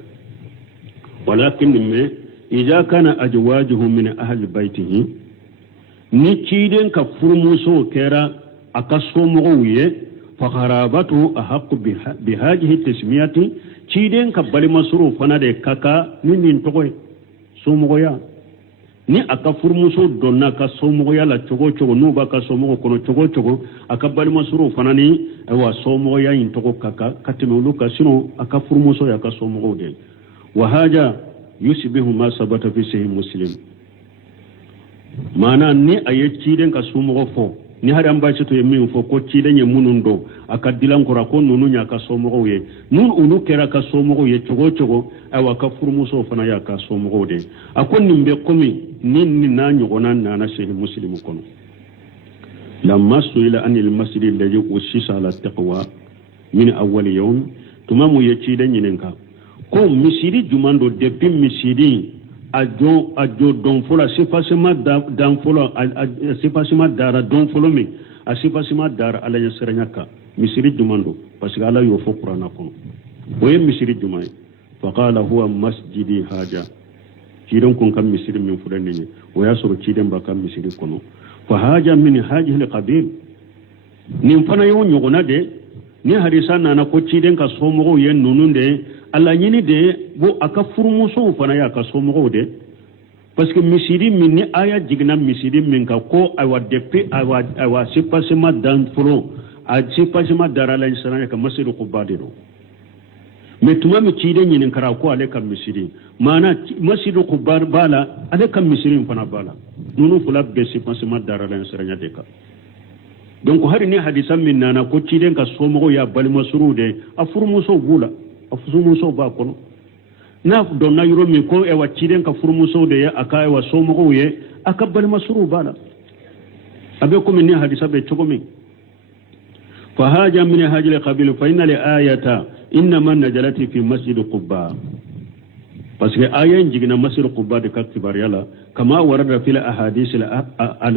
ولكن إذا كان أزواجه من أهل بيته نتشيدن كفرموسو كيرا أكاسومغوية فقرابته أحق بهذه التسمية تشيدن كبالي مصروف فنادي كاكا من تقوي سومغويا ni aka furmuso donna ka somogo yala cogo nuba ka somogo kono cogo aka balima suru fanani wa somogo ya intogo kaka kateme uluka sino aka furmuso ya ka somogo de wa haja yusbihu ma sabata fi sahih muslim mana ni aye ciden ka somogo fo ni hari amba to yemi fo ko ciden ye munundo aka dilan kora ko nunu nya ka somogo ye nun ulu kera ka somogo ye cogo awa ka furmuso fana ya ka somogo de akon nimbe komi ni na nyogona na sahih muslim kono lamma suila anil masjid alladhi usisa ala taqwa min awwal yawm tumamu yaci dan yininka ko misiri jumando depuis misiri ajo don fola sifasima dan fola sifasima dara don folo mi asifasima dara ala yasranyaka misiri jumando parce que ala yo fo qur'ana kono boye misiri jumay faqala huwa masjidi haja ciiden kun kam misiri min fulanni ni o ya soro ciiden ba kam misiri kono fa haja min hajihi alqabil nin fana yo nyogona de ni hadisa nana ko ciiden ka somogo yen nununde alla nyini de bo aka furmuso fana ya ka somogo de parce que misiri min ni aya jigna misiri min ka ko awa depe awa sipasima dan furo a sipasima darala insana ka masiru qubadiro mais tuma mi ciiden nyinin kara ko ale kam misiri mana masiru qubar bala ale kam misiri fana bala nunu fula be sipasima darala insana de ka donc hari ni hadisa min nana ko ciiden ka somogo ya balima surude a furmuso bula a furmuso ba kono na don na yuro mi ko e wa ciiden ka furmuso de ya aka e wa somogo ye aka balima suru bala abe ko min ni hadisa be chogomi fa haja min hajil qabil fa inna li ayata inma najalati fi masjid qubba parce que ayan jigna masjid qubba de kaktibar yala kama warada fil ahadith al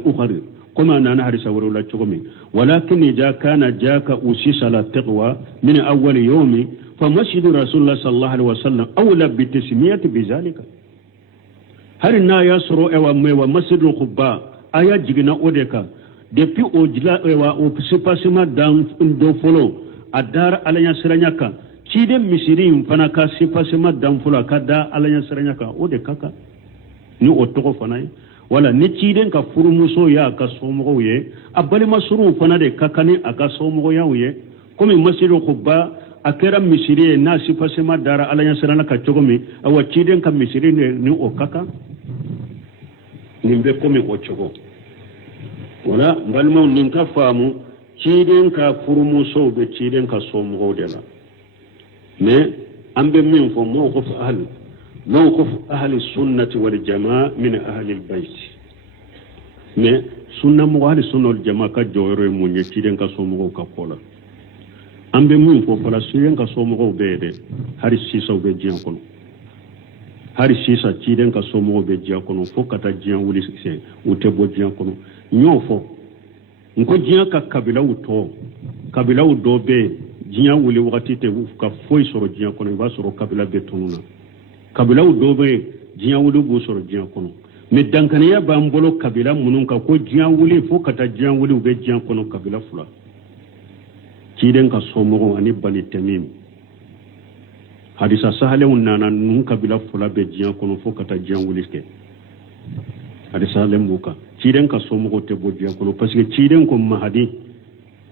ukhra كما أنا نهرس ولا تقومي ولكن إذا كان جاك أسس على التقوى من أول يوم فمسجد رسول الله صلى الله عليه وسلم أولى بالتسمية بذلك هل النا يسرو ومسجد القباء آيات جينا أوديكا depuis au-delà au sipasima dan do folo adar alanya siranyaka cide misiri mfana ka sipasima dan folo kada alanya siranyaka odekaka ni otoko fanai wala ni ciden ka furumuso ya ka somogo ye abali masuru fana de kakani aka somogo ya ye komi masiru khubba akera misiri na sipasima dara alanya sirana ka chogomi awa ciden ka misiri ni okaka nimbe komi ochogo wala balma ninka famu ciden ka furumuso be ciden ka somogo de la mais ambe min fo mo ko fa موقف أهل السنة والجماعة من أهل البيت mais sunna mo ahli sunna wal jamaa ka jowro mo nyetiden ka somo ka kola ambe mun fo fala suyen ka somo be de hari sisa be jian kono hari sisa ciden ka somo be jian kono fo kata jian wuli se ute bo jian kono nyofo nko jian ka kabila do be jian wuli wakati te ka foi soro jian kono ba soro kabila be tununa kabila dobe jian wulu bu soro jian kono mais dankaniya b'an bolo kabila minnu kan ko diɲɛ wuli fo ka taa diɲɛ wuli u bɛ diɲɛ kɔnɔ kabila fila ciden ka somɔgɔw ani bani tamim hadisa sahalenw nana ninnu kabila fila bɛ diɲɛ kɔnɔ fo ka taa diɲɛ wuli kɛ hadisa sahalen b'u kan ciden ka somɔgɔw tɛ bɔ diɲɛ kɔnɔ parce que ciden ko mahadi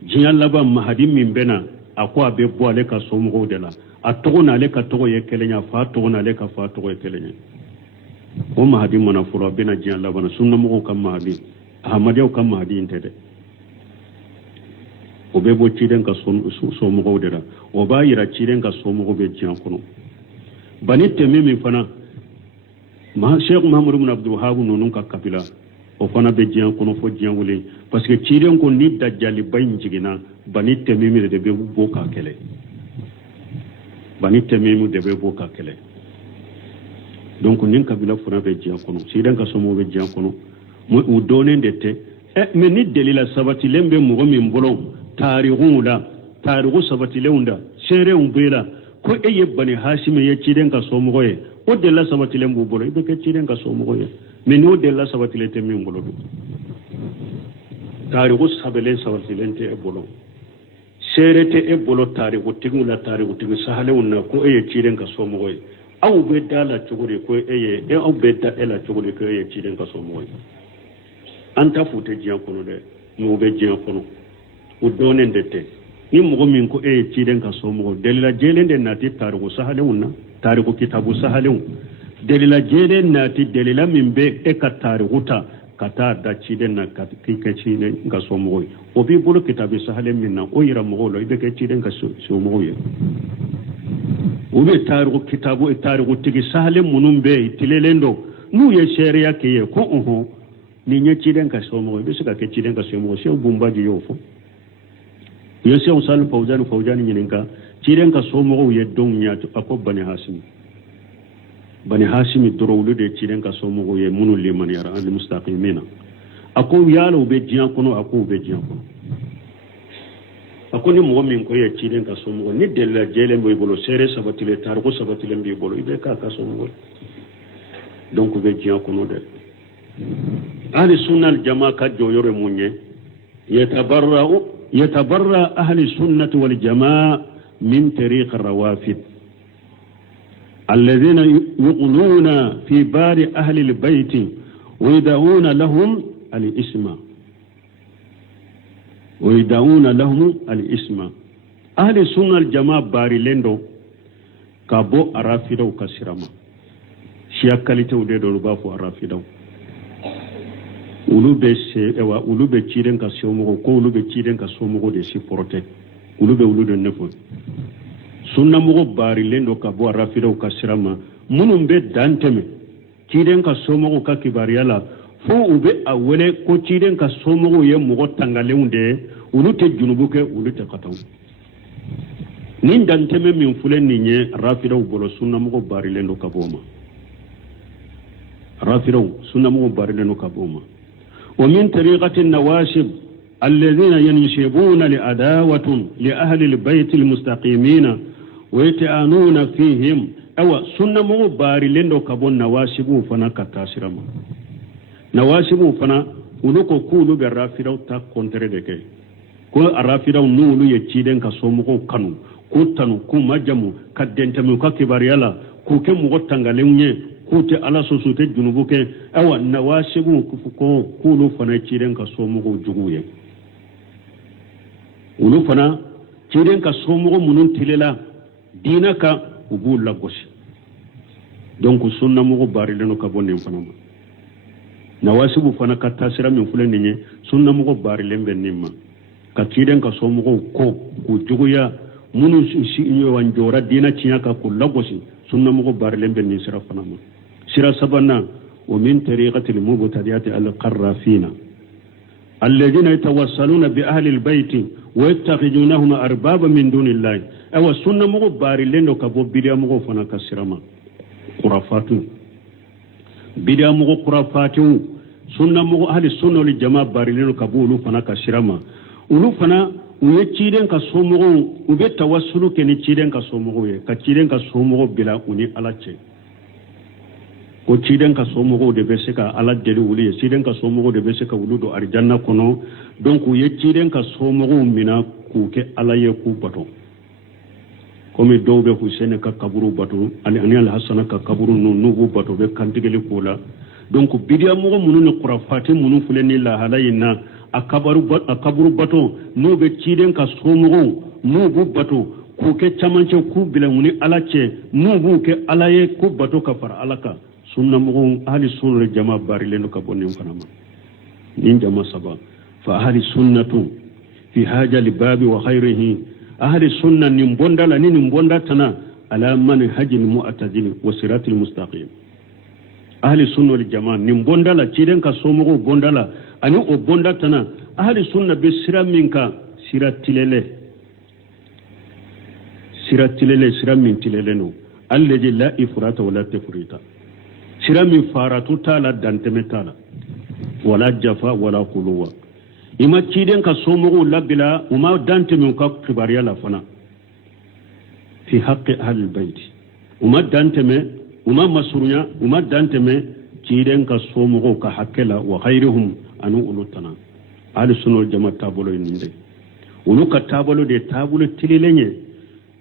diɲɛ laban mahadi min bɛ na a ko a bɛ bɔ ale ka somɔgɔw de la a tɔgɔ n'ale ka tɔgɔ ye kelen ye a fa tɔgɔ n'ale ka fa tɔgɔ ye kelen ye o mahadi mana fɔlɔ a bɛna diɲɛ laban na sunnamɔgɔw ka mahadi ahmadiyaw ka mahadi in tɛ dɛ o bɛ bɔ ciden ka somɔgɔw de la o b'a yira ciden ka somɔgɔw bɛ diɲɛ kɔnɔ bani tɛmɛ min fana Sheikh Muhammad ibn Abdul Wahhab ninnu ka kabila o fana bɛ diɲɛ kɔnɔ fo diɲɛ wuli parce que ciden ko ni dajaliba in jiginna bani tɛmɛmi de bɛ bɔ k'a kɛlɛ bani tɛmɛmi de bɛ bɔ k'a kɛlɛ donc nin kabila fana bɛ diɲɛ kɔnɔ ciden ka somɔgɔw bɛ diɲɛ kɔnɔ u dɔnnen de tɛ mais ni delila sabatilen bɛ mɔgɔ min bolo taarikuw la taariku sabatilenw da seerew bɛ la ko e ye bani hashim ye ciden ka somɔgɔ ye o delila sabatilen b'u bolo i bɛ kɛ ciden ka somɔgɔ ye mais n'o delila sabatilen tɛ min bolo don taariku sabatilen tɛ e bolo seere tɛ e bolo taarikutigiw la taarikutigi sahalenw na ko e ye ciden ka somɔgɔ ye aw bɛ da la cogo di ko aw bɛ da e la cogo di ko e ye ciden ka somɔgɔ ye an ta fu tɛ diɲɛ kɔnɔ dɛ mais u bɛ diɲɛ kɔnɔ o dɔnnen de tɛ ni mɔgɔ min ko e ye ciden ka somɔgɔ dalila jɛlen de nati taariku sahalenw na taariku kitabu sahalenw dalila jɛlen nati dalila min bɛ e ka taariku ta ka taa da ciden na ka k'i kɛ ciden ka somɔgɔ ye o b'i bolo kitabu sahalen min na o yira mɔgɔw la i bɛ kɛ ciden ka somɔgɔ ye o bɛ taariku kitabu taarikutigi sahalen minnu bɛ yen tilelen don n'u ye sariya kɛ ye ko nin ye ciden ka somɔgɔ i bɛ se ka kɛ ciden ka somɔgɔ Sheikh Bumbaji y'o fɔ u ye Sheikh Salih Fawzani ɲininka ciden ka somɔgɔw ye don min a ko bani hashimi dɔrɔn olu de ye ciden ka somɔgɔw ye minnu limaniyara al-mustaqimina a ko yala u bɛ diɲɛ kɔnɔ a ko u bɛ diɲɛ kɔnɔ a ko ni mɔgɔ min ko ye ciden ka somɔgɔ ni delila jɛlen b'i bolo seere sabatilen taariku sabatilen b'i bolo i bɛ k'a ka somɔgɔ ye donc u bɛ diɲɛ kɔnɔ dɛ ahli sunna al-jamaa ka jɔyɔrɔ ye mun ye يتبرأ أهل السنة والجماعة من طريق الروافد الذين يغلون في بار أهل البيت ويدعون لهم الإسم أهل السنة الجماعة باري لندو كابو أرافدو كسرما شياكاليتو ديدو لبافو أرافدو ulu bɛ ciden ka somɔgɔw ko ulu bɛ ciden ka somɔgɔw de supporter ulu bɛ ulu de nefo sunnamɔgɔ baarilen do ka bɔ arafidaw ka sira ma minnu bɛ dan tɛmɛ ciden ka somɔgɔw ka kibariya la fo u bɛ a wele ko ciden ka somɔgɔw ye mɔgɔ tangalenw de ye ulu tɛ junubu kɛ ulu tɛ kataw nin dan tɛmɛ min filɛ nin ye arafidaw bolo sunnamɔgɔ baarilen do ka bɔ ma arafidaw sunnamɔgɔ baarilen do ka bɔ ma ومن طريقة النواشب الذين ينشبون لعداوة لأهل البيت المستقيمين ويتآنون فيهم أو سنة مباري لندو كبون نواشبو فنا كتاسرما نواشبو فنا ولوكو كولو بالرافراو تا كونتردكي كو الرافراو نولو يتشيدن كسومكو كانو كوتانو كو مجمو كدنتمو ككباريالا كو كمو تنغاليونيه kute ala sosute junubu ke awa nawasibu ko kulu fana ciren ka somugo juguye ulu fana ciren ka somugo munun tilela dina ka ubu lagosi donc sunna mugo barileno ka bonnen fana ma nawasibu fana ka tasira min fulen ni sunna mugo barilen ben nimma ka ciren ka somugo ko ku juguya munun si wanjora dina cinya ka ku lagosi sunna mugo barilen ben ni sira fana ma سيرا سبنا ومن طريقة المبتدئات القرافين الذين يتوصلون بأهل البيت ويتخذونهم أربابا من دون الله أو السنة مغبار لنو كبو بديا مغفنا كسرما خرافات بديا مغ خرافات سنة مغ أهل السنة والجماعة بار لنو كبو لفنا كسرما ولفنا ويتشيدن كسومغو وبيتوصلوا كنتشيدن كسومغو كتشيدن كسومغو بلا أني على شيء ko ciden ka somogo de be se ka ala deli wuli ciden ka somogo de be se ka wulu do arjanna kono donc ye ciden ka somogo mina ku ke ala ye ku bato komi dowbe Hussein ka kaburu bato ani al Hasan ka kaburu nugu bato be kantigeli kola donc bidiya mogo munu ne qurafati munu fuleni la halayina akaburu bato no be ciden ka somogo nugu bato ku ke chamance ku bilamuni ala ce nugu ke ala ye ku bato ka far alaka sunna mogo ahli sunna jama bari leno ka bonnen fanama nin jama saba fa ahli sunnatu fi haja li babi wa khayrihi ahli sunna nin bondala nin bonda tana ala manhajil mu'tadil wa siratil mustaqim ahli sunna wal jama nin bondala ciden ka somogo bondala ani o bonda tana ahli sunna be sira minka siratilele siramin tilele no alladhi la ifrata wala tafrita siramin faratu tala danteme tala wala jafa wala quluwa ima ciden ka somogo labila uma danteme ka kibariya la fana fi haqqi ahli albayt uma danteme uma masurunya uma danteme ciden ka somogo ka hakkela wa khairuhum anu ulutana ahli sunna jama tabolo ninde uluka tabolo de tabolo tililenye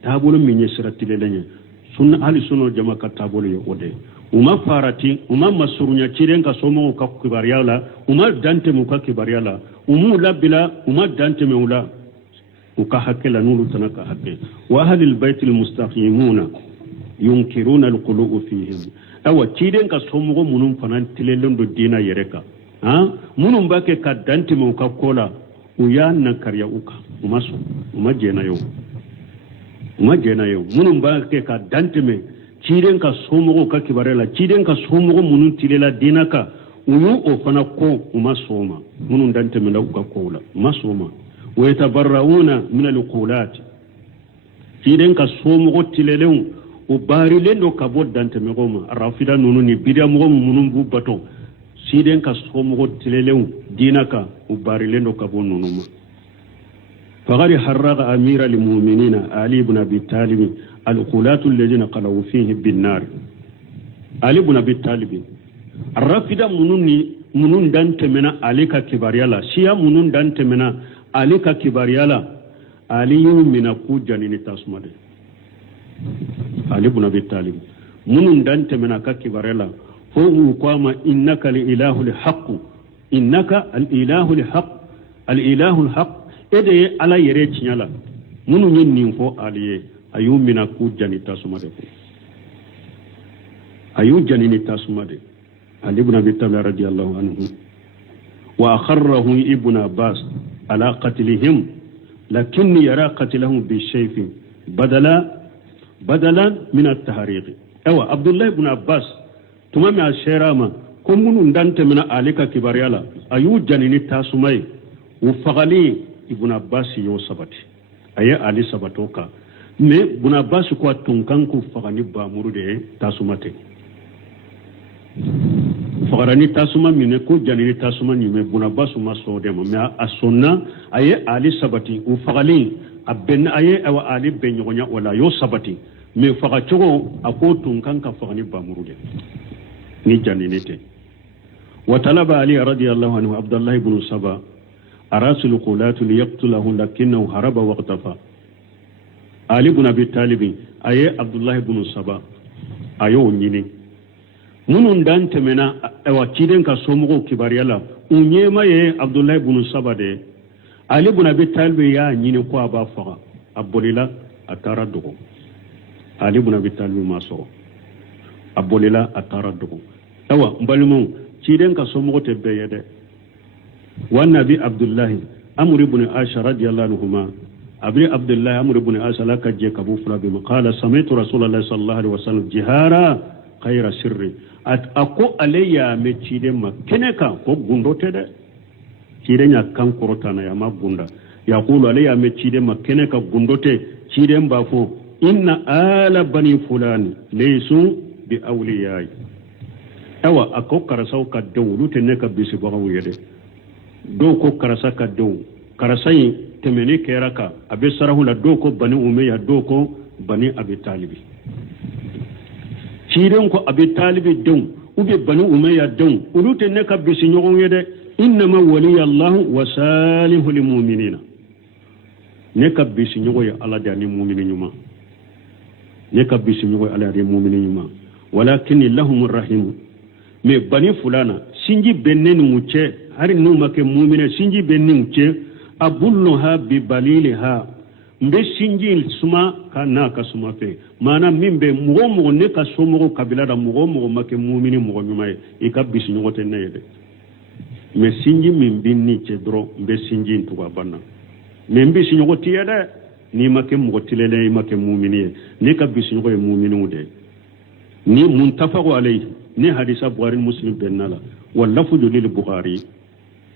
tabolo minye sira tililenye sunna ahli sunna jama ka tabolo yo ode uma farati uma masurunya ciden ka somogo ka kibariya la uma danteme ka kibariya la umu labila uma danteme ula uka hakkela nulu tanaka hakke wa ahli albayt almustaqimuna yunkiruna alqulubu fihim awa ciden ka somogo munum fanan tilelen do dina yereka munum bake ka danteme uka kola uya na karya uka umaso uma jena yo munum bake ka danteme ciden ka somogo ka kibarela ciden ka somogo munun tilela dinaka uyu o fana ko umasoma munun danteme la uka kola umasoma wa yatabarrauna min alqulat ciden ka somogo tilelew o bari lendo ka bod danteme goma rafida nunu ni bidia mo munun bu bato ciden ka somogo tilelew dinaka o bari lendo ka bon nunu فقد حرق أمير المؤمنين علي بن أبي طالب القلاة الذين قلوا فيه بالنار علي بن أبي طالب الرافدة منون دانت منا عليك كباريالا شيا منون دانت منا عليك كباريالا علي من أكو جانين تاسمد علي بن أبي طالب منون دانت منا كباريالا فهو قام إنك الإله الحق إنك الإله الحق ede ala yere chinyala munu nyin ninfo aliye ayu mina ku jani tasumade ko ayu jani ni tasumade ali ibn abi talib radiyallahu anhu wa akharrahu ibn abbas ala qatlihim lakin yara qatlahum bi shayf badalan min at-tahriq awa abdullah ibn abbas tumami ashirama ko munu ndante mina alika kibariyala ayu jani ni tasumai ufagali ibn abbas yo sabati aya ali sabatoka me ibn abbas ko tunkan ku fagani ba murude tasumate fagarani tasuma mine ko janini tasuma ni me ibn abbas ma so de me asonna aya ali sabati u fagali abben aya awa ali benyonya wala yo sabati me faga chogo ako tunkan ka fagani ba murude ni janini te wa talaba ali radiyallahu anhu abdullah ibn saba أراس القولات ليقتله لكنه هرب واقتفى علي بن أبي طالب أي عبد الله بن سبا أيو نيني منون دان تمنا وكيدن كسومو كباريالا ونيما يه عبد الله بن سبا ده علي بن أبي طالب يا نيني كو أبا فغا أبوليلا أتاردو علي بن أبي طالب ما سو أبوليلا أتاردو أوا مبالمو كيدن كسومو تبيده والنبي عبد الله أمر بن عائشة رضي الله عنهما أبي عبد الله أمر بن عائشة لك جيك أبو فلابي قال سمعت رسول الله صلى الله عليه وسلم جهارا خير سر أكو علي متشيد ما كنك كو بندو تده شيرين كان كروتانا يا ما بندا يقول علي متشيد ما كنك بندو تده شيرين بافو إن آل بني فلان ليسوا بأولياء أوا أكو كرساو كدولو تنك بيسبغو يده do ko karasa ka do karasai temene keraka abe sarahu la do ko bani umayya do ko bani abi talibi ciren ko abi talibi don ube banu umayya don ulute ne ka bisi nyogon yede innama waliya allah wa salihul mu'minina ne ka bisi nyogo ya ala da ni mu'minin nyuma ne ka bisi nyogo ala da mu'minin nyuma walakin lahumur rahim me bani fulana sinji bennen muce hari nu make mu'mina sinji bennen muce abulluha bi baliliha mbe sinji suma kana ka suma fe mana mimbe mugo ne ka somo kabila da mugo make mu'mini mugo nyuma e ka bisi nyogo te nede me sinji min binni ce dro mbe sinji ntuga banna me mbe sinji nyogo tiyada ni make mugo tilele make mu'mini ne ka bisi nyogo e mu'minu de ni muntafaqu alayhi ni hadisa bukhari muslim bennala wallafu lil bukhari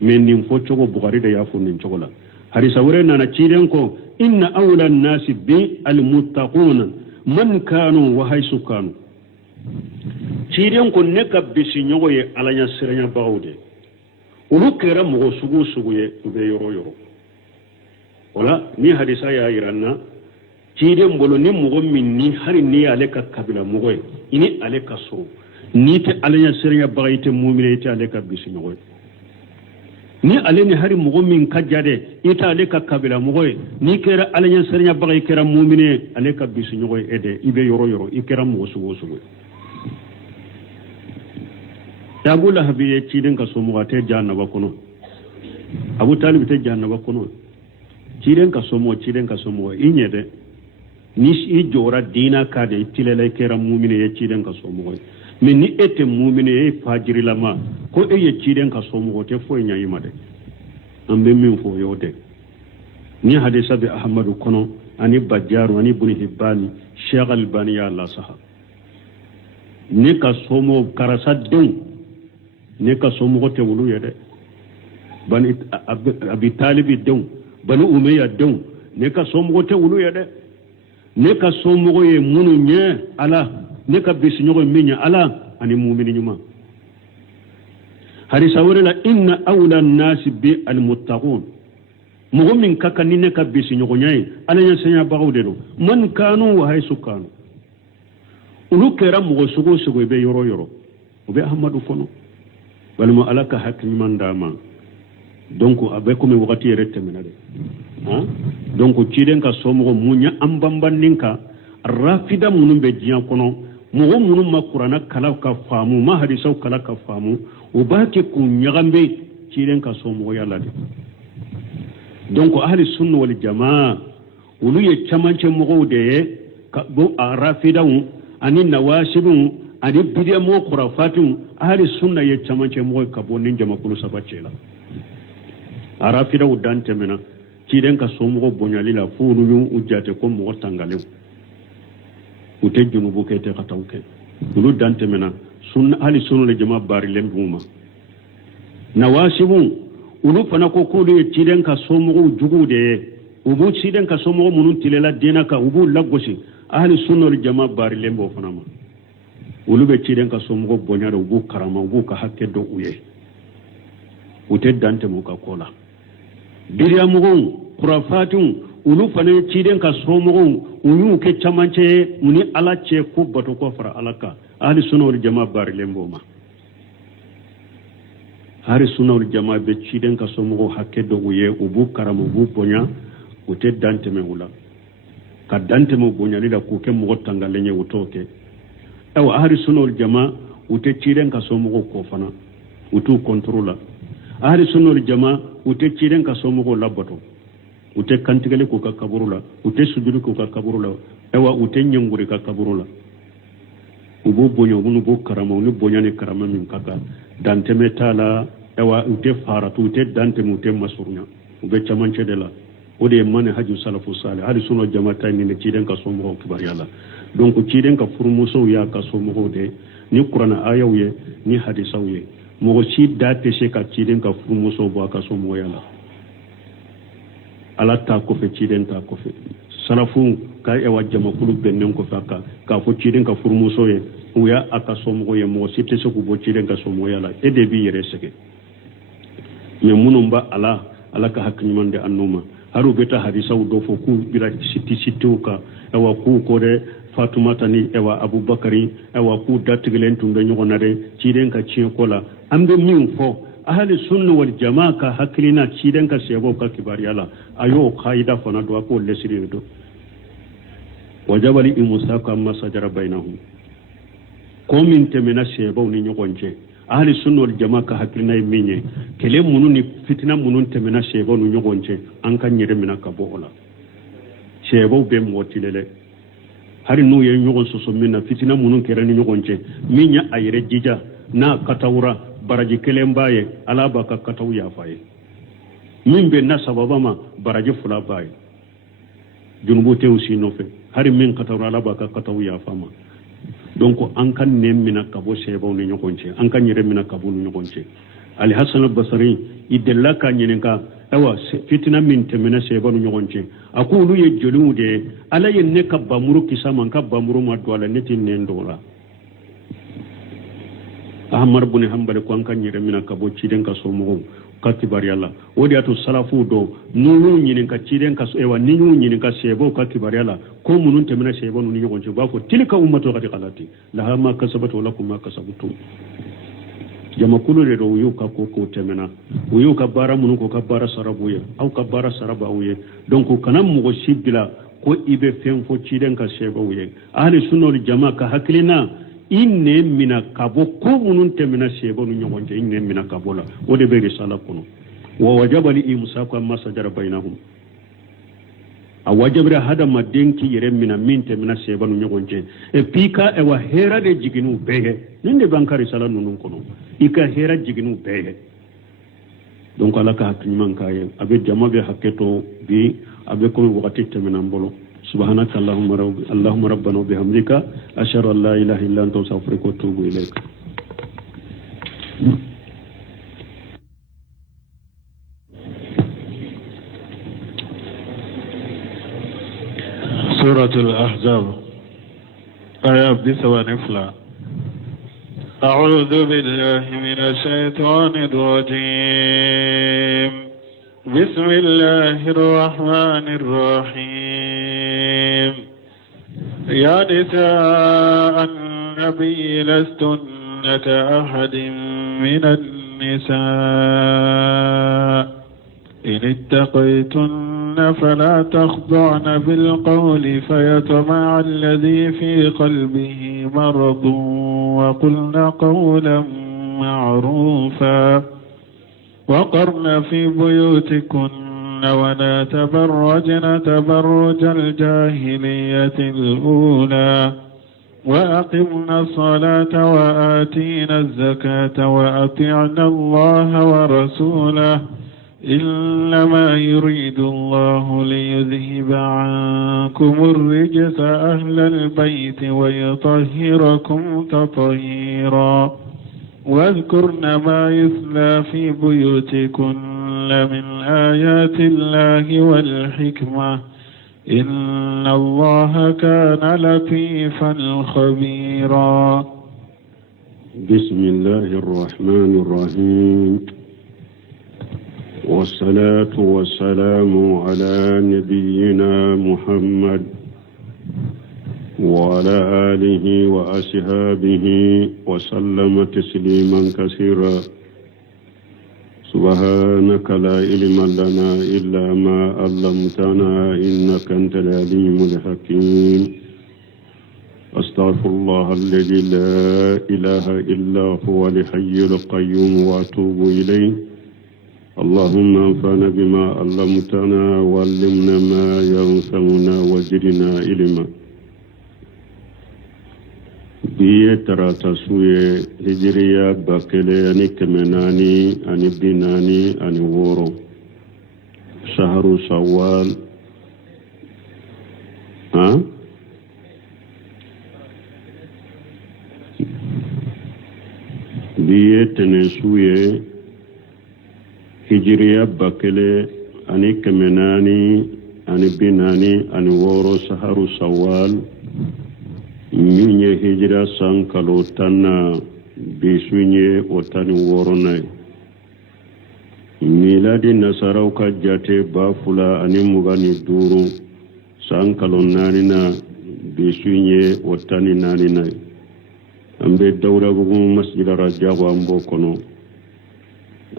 men nim fo chogo bukhari da yafu nin chogola hadisa wure nana ciiden ko inna awla an-nasi bi al-muttaquna man kanu wa haysu kanu ciiden ko ne ka bisi nyogo ye alanya siranya bawde ulu kera mo sugu ye be yoro wala ni hadisa ya iranna ciiden bolo ni mo min ni hari ni ale ka kabila mo ini ale ka so ni te alanya siranya bagayte mu'mina te ale ka bisi nyogo ni ale ni hari mugo min kajade ita ale ka kabila mugo ni kera alanya siranya bagay kera mu'mina ale ka bisi nyogo ede ibe yoro ikera mugo sugu tabula habiye ciden ka so mugo te jannaba kono abu talib te jannaba kono ciden ka so mugo inyede ni i jora dina kade itilele kera mu'mina ye ciden ka so mugo men ni ete mu'mine e fajiri lama ko e ye ciden ka so mo te fo nya yimade ambe min fo yote ni hadisa bi ahmadu kono ani bajjaru ani ibn hibban sheikh albani ya allah saha ni ka so mo karasa den ni ka so mo te wulu yede bani abi talibi den bani umayya den ni ka so mo te wulu yede ni ka so mo ye munu nye ala ne ka bisi nyogo minya ala ani mu'mini nyuma hadisa wala inna awla an-nas bi al-muttaqun mugo min kaka ni ne ka bisi nyogo nyai ala nya senya bagawde do man kanu wa haysu kanu ulu kera mugo sugo be yoro be ahmadu kono balma alaka hakki man dama donc abe ko mi wakati rette menade donc ciden ka somo munya ambamban ninka rafida munum be jiyan kono mugo munum makurana kala ka famu ma hadisaw kala ka famu o baake ku nyagambe ciden ka somo yalla de donc ahli sunna wal jamaa ulu ye chamanche mugo de ka bo rafida ani nawasibun ani bidiya mo khurafatun ahli sunna ye chamanche mugo ka bo nin jama kulu sabachela arafida udante mena ciden ka somo bonyalila funu yu ujate ko mo tangalew ute junubu kete katawke ulu dante mena sunna ahli sunna le jama bari lembuma nawasibun ulu fana ko kulu ye ciden ka somo jugude ubu ciden ka somo munun tilela dinaka ubu lagosi ahli sunna le jama bari lembo fana ma ulu be ciden ka somo bonyare ubu karama ubu ka hakke do uye ute dante mo ka kola biriya mugon khurafatun ulu fana ciden ka somo unyu ke chamanche muni ala che ko bato ko fara alaka ahli sunna wal jamaa bar lembo ma ahli sunna wal jamaa be ciden ka somo hakke do uye ubu karama ubu bonya ute dante me wula ka dante mo bonya lida ku ke mo tangale nye utoke aw ahli sunna wal jamaa ute ciden ka somo ko fana utu controla ahli sunna wal jamaa ute ciden ka somo labato ute kantigale ko ka kaburula ute sujudu ko ka kaburula ewa ute nyanguri ka kaburula ubu bonyo bunu bo karama unu bonyane karama min kaka dante metala ewa ute faratu ute dante mute masurnya ube chamanche de la ode mane haju salafu salih hadi suno jamata ni ne ciden ka somo kibar yalla donc ciden ka furmuso ya ka somo de ni qur'ana ayawiye ni hadisawiye mo ci date she ka ciden ka furmuso bo ka somo yalla ala ta ko fe ciden ta ko fe salafu ka e wajjama kulu bennen ko faka ka fo ciden ka furmuso ye uya aka somo ye mo site se ko bo ciden ka somo yalla e de bi yere seke me munumba ala ka hakni mande annuma haru beta hadisa do fo ku bira siti ka ewa ku ko de fatumata ni ewa abubakari ewa ku dattigilen tumbe ñogonade ciden ka cien kola ambe min fo ahli sunna wal jamaa ka hakkilina ciden ka sebo ka kibariyala ayo qaida fana do ko lesiri do wajabali imusaka amma sajara bainahum ko min temena sebo ni ñogonje ahli sunna wal jamaa ka hakkilina minye kele mununi fitina munun temena sebo ni ñogonje an kan nyere mina ka bola sebo be motilele hari nu ye ñogon soso minna fitina munun kerani ñogonje minya ayre jija na katawra baraji kelen baye ala ba ka kataw ya faye min be na sababa ma baraji fula baye junubu te aussi no fe hari min katawra ala ba ka kataw ya fama donc an kan nemmina kabo sebo ni ñogonje an kan yere mina kabo ni ñogonje ali hasan al-basri idella ka ñenenka awa fitina min temena sebo ni ñogonje akulu ye jolude ala ye ne ka bamuru kisama ka bamuru ma do ala netin nendola ahmar bun hanbal ko an kan yere mina kabo ciden ka so mo katibari Allah wodi ato salafu do nunu nyinin ka ciden ka so ewa ninu nyinin ka sebo katibari Allah ko munun temena sebo nu nyugo nje bako tilka ummatu qad qalati laha ma kasabatu lakum ma kasabtum jama kulule do yuka ko temena yuka bara munun ko kabara sarabuya au kabara sarabawiye donc kanam mo shibila ko ibe fen fo ciden ka sebo wiye ahli sunna wal jamaa ka haklina inne mina kabo ko munun temena sebo nu nyonje inne mina kabo la wode be risala kono wa wajaba li imsaku amma sajara bainahum a wajabra hada madenki yere mina min temena sebo nu nyonje e pika e wa hera de jiginu beye ninde bankari sala nunun kono ika hera jiginu beye donc ala ka hakkiman kaye abe jama be hakketo bi abe ko wakati temena mbolo سبحانك اللهم ربنا وبحمدك أشهد أن لا إله إلا أنت أستغفرك وأتوب إليك. سورة الأحزاب آيات 9 أعوذ بالله من الشيطان الرجيم بسم الله الرحمن الرحيم يا نساء النبي لستن كأحد من النساء إن اتقيتن فلا تخضعن بالقول فيطمع الذي في قلبه مرض وقلن قولا معروفا وقرن في بيوتكن ولا تبرجن تبرج الجاهلية الأولى وأقمنا الصلاة وآتينا الزكاة وأطعنا الله ورسوله إنما يريد الله ليذهب عنكم الرجس أهل البيت ويطهركم تطهيرا واذكرن ما يتلى في بيوتكن من آيات الله والحكمة إن الله كان لطيفا خبيرا. بسم الله الرحمن الرحيم والصلاة والسلام على نبينا محمد وعلى آله وأصحابه وسلم تسليما كثيرا. سبحانك لا علم لنا إلا ما علمتنا إنك أنت العليم الحكيم. أستغفر الله الذي لا إله إلا هو الحي القيوم وأتوب إليه. اللهم انفعنا بما علمتنا وعلمنا ما ينفعنا وزدنا علما. biye tarata suye hijriya bakele ani kemenani ani binani ani woro shahru shawwal biye tene suye hijriya bakele ani kemenani ani binani ani woro shahru shawwal minye hijira sankalo tanna bisunye otani woronai miladi nasarau ka jate bafula ani mugani duru sankalo nanina بسويني وطاني ناني ناي أمبي الدولة بقوم مسجد رجاق وأمبوكونو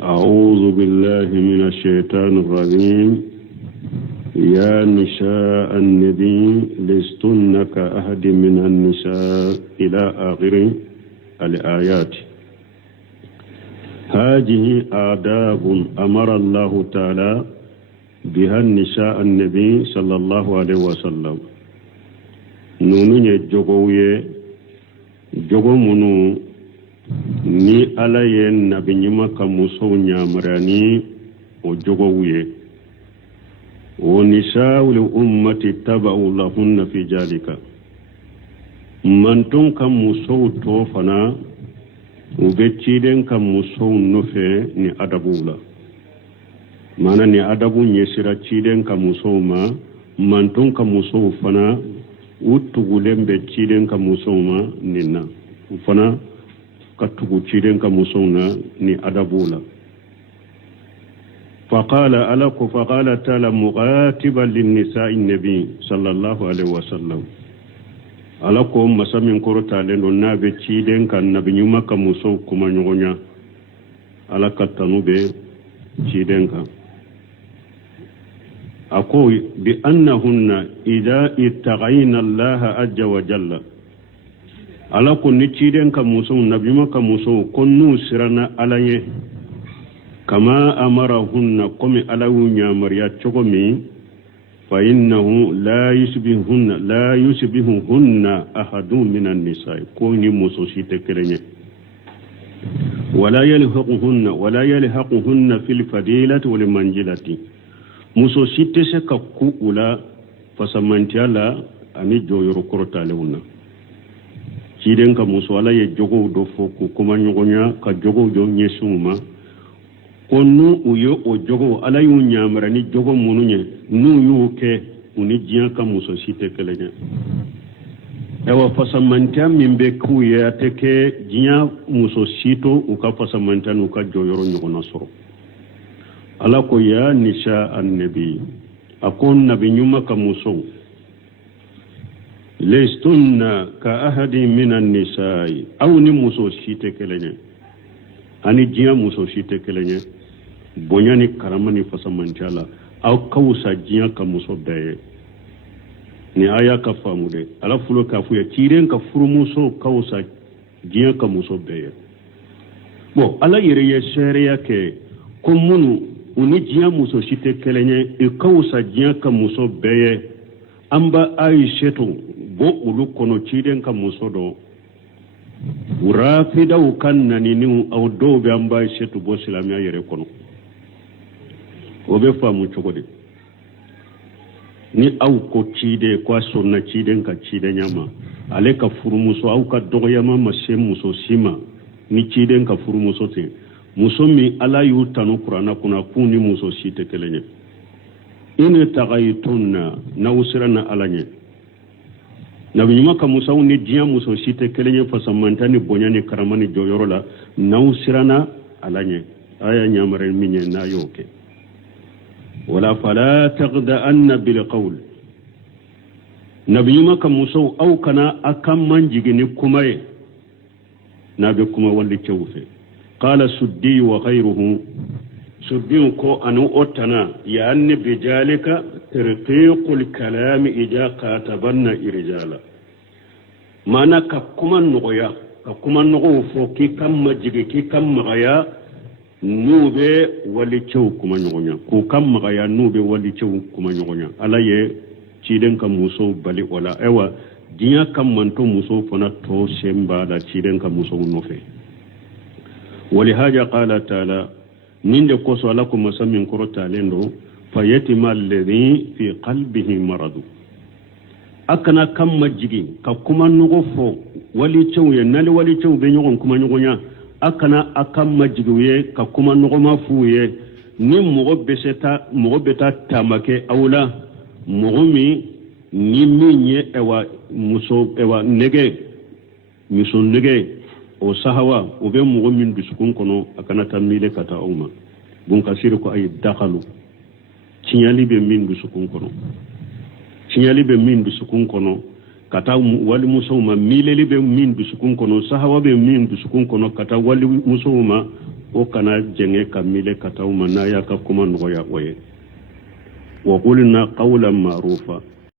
أعوذ بالله من الشيطان الرجيم يا نساء النبي لستن كأحد من النساء إلى آخر الآيات هذه آداب أمر الله تعالى بها النساء النبي صلى الله عليه وسلم نوني جوغوية جوغو منو ni ala ye nabi ɲuman ka musow ɲamarani o jogow ye o nisaul ummati taba'u lahunna fi jalika mantun ka musow to fana u bɛ ciden ka musow nɔfɛ ni adabuw la mana ni adabu ɲɛsira ciden ka musow ma mantun ka musow fana u tugulen bɛ ciden ka musow ma nin na u fana katugu ciden ka musowna ni adabula فقال تعالى مغاتبا للنساء النبي صلى الله عليه وسلم alako masamin korota lendo nabe ciden kan nabi nyuma ka muso kuma nyonya alaka tanube ciden kan ako bi annahunna idha ittaqayna Allah azza wa jalla alako ni ciden ka muso nabi nyuma ka muso konnu sirana alaye kama amarahunna komi alawu nyamariya chogomi fa innahu la yusbihunna ahadun minan nisaa ko ni muso site kerenye wala yalhaquhunna fil fadilati wal manjilati muso site se ka ku ula fasamantiala ani joyoro korota lewna ciden ka muso ala ye jogo do foku kuma nyogonya ka jogo jo nyesuma konnu uyo o jogo ala yu nyamara ni jogo mununye nu yu ke uni jian ka muso site kelenya ewa fasamanta mimbe kuye ateke jian muso sito uka fasamanta nuka joyoro nyogona soro ala ko ya nisha annabi akon nabi nyuma ka muso lestunna ka ahadi minan nisa'i aw ni muso site kelenya ani jian muso site kelenya bonyani karamani fasamantala aw kawsa jian ka muso beye ni aya ka famude ala fulo ka fuya ciren ka furumuso kawsa jian ka muso beye bo ala yere ye sheria ke ko munu uni jian muso site kelenye e kawsa jian ka muso beye amba aishetu bo ulu kono ciren ka muso do urafida ukannani ni aw do be amba aishetu bo silamiya yere kono obe famu chogode ni aw ko cide kwa sonna ciden ka cide nyama ale ka furumuso aw ka dogoyama mashe muso sima ni ciden ka furumuso te muso mi ala yu tanu qur'ana kuna kuni muso site kelenye ine tagaytunna na usirana alanye nabi nyuma ka muso ni diya muso site kelenye fasamantani bonyani karamani joyorola na usirana alanye aya nyamare minye na yoke ولا فلا تغدأن بالقول نبي ما كموسو أو كنا أكم من جيني كماي نبي كما ولي توفي قال سدي وغيره سدي كو أنو أتنا يعني بذلك ترقيق الكلام إذا كاتبنا رجالا ما أنا ككما نغيا ككما نغو فوكي كم جيكي كم غيا nube wali cew kuma nyogonya ko kam magaya nube wali cew kuma nyogonya ala ye ciden kam muso bali wala ewa dinya kam manto muso fona to semba da ciden kam muso nofe wali haja qala taala ninde ko so ala ko masamin korota lendo fayatima alladhi fi qalbihi maradu akana kam majigi ka kuma nugo fo wali cew ye nali wali cew be nyogon kuma nyogonya akana akam majiguye ka kuma nogoma fuye ni mogo beta tamake awla mogo mi ni minye ewa muso ewa nege miso nege o sahawa o be mogo min dusukun kono akana tamile kata uma bun kasir ko ay dakhalu cinyali be min dusukun kono kata wali musoma mileli be min dusukun kono sahawa be min dusukun kono kata wali musoma o kana jenge kamile kata uma na ya ka kuma noya oye wa qulna qawlan ma'rufa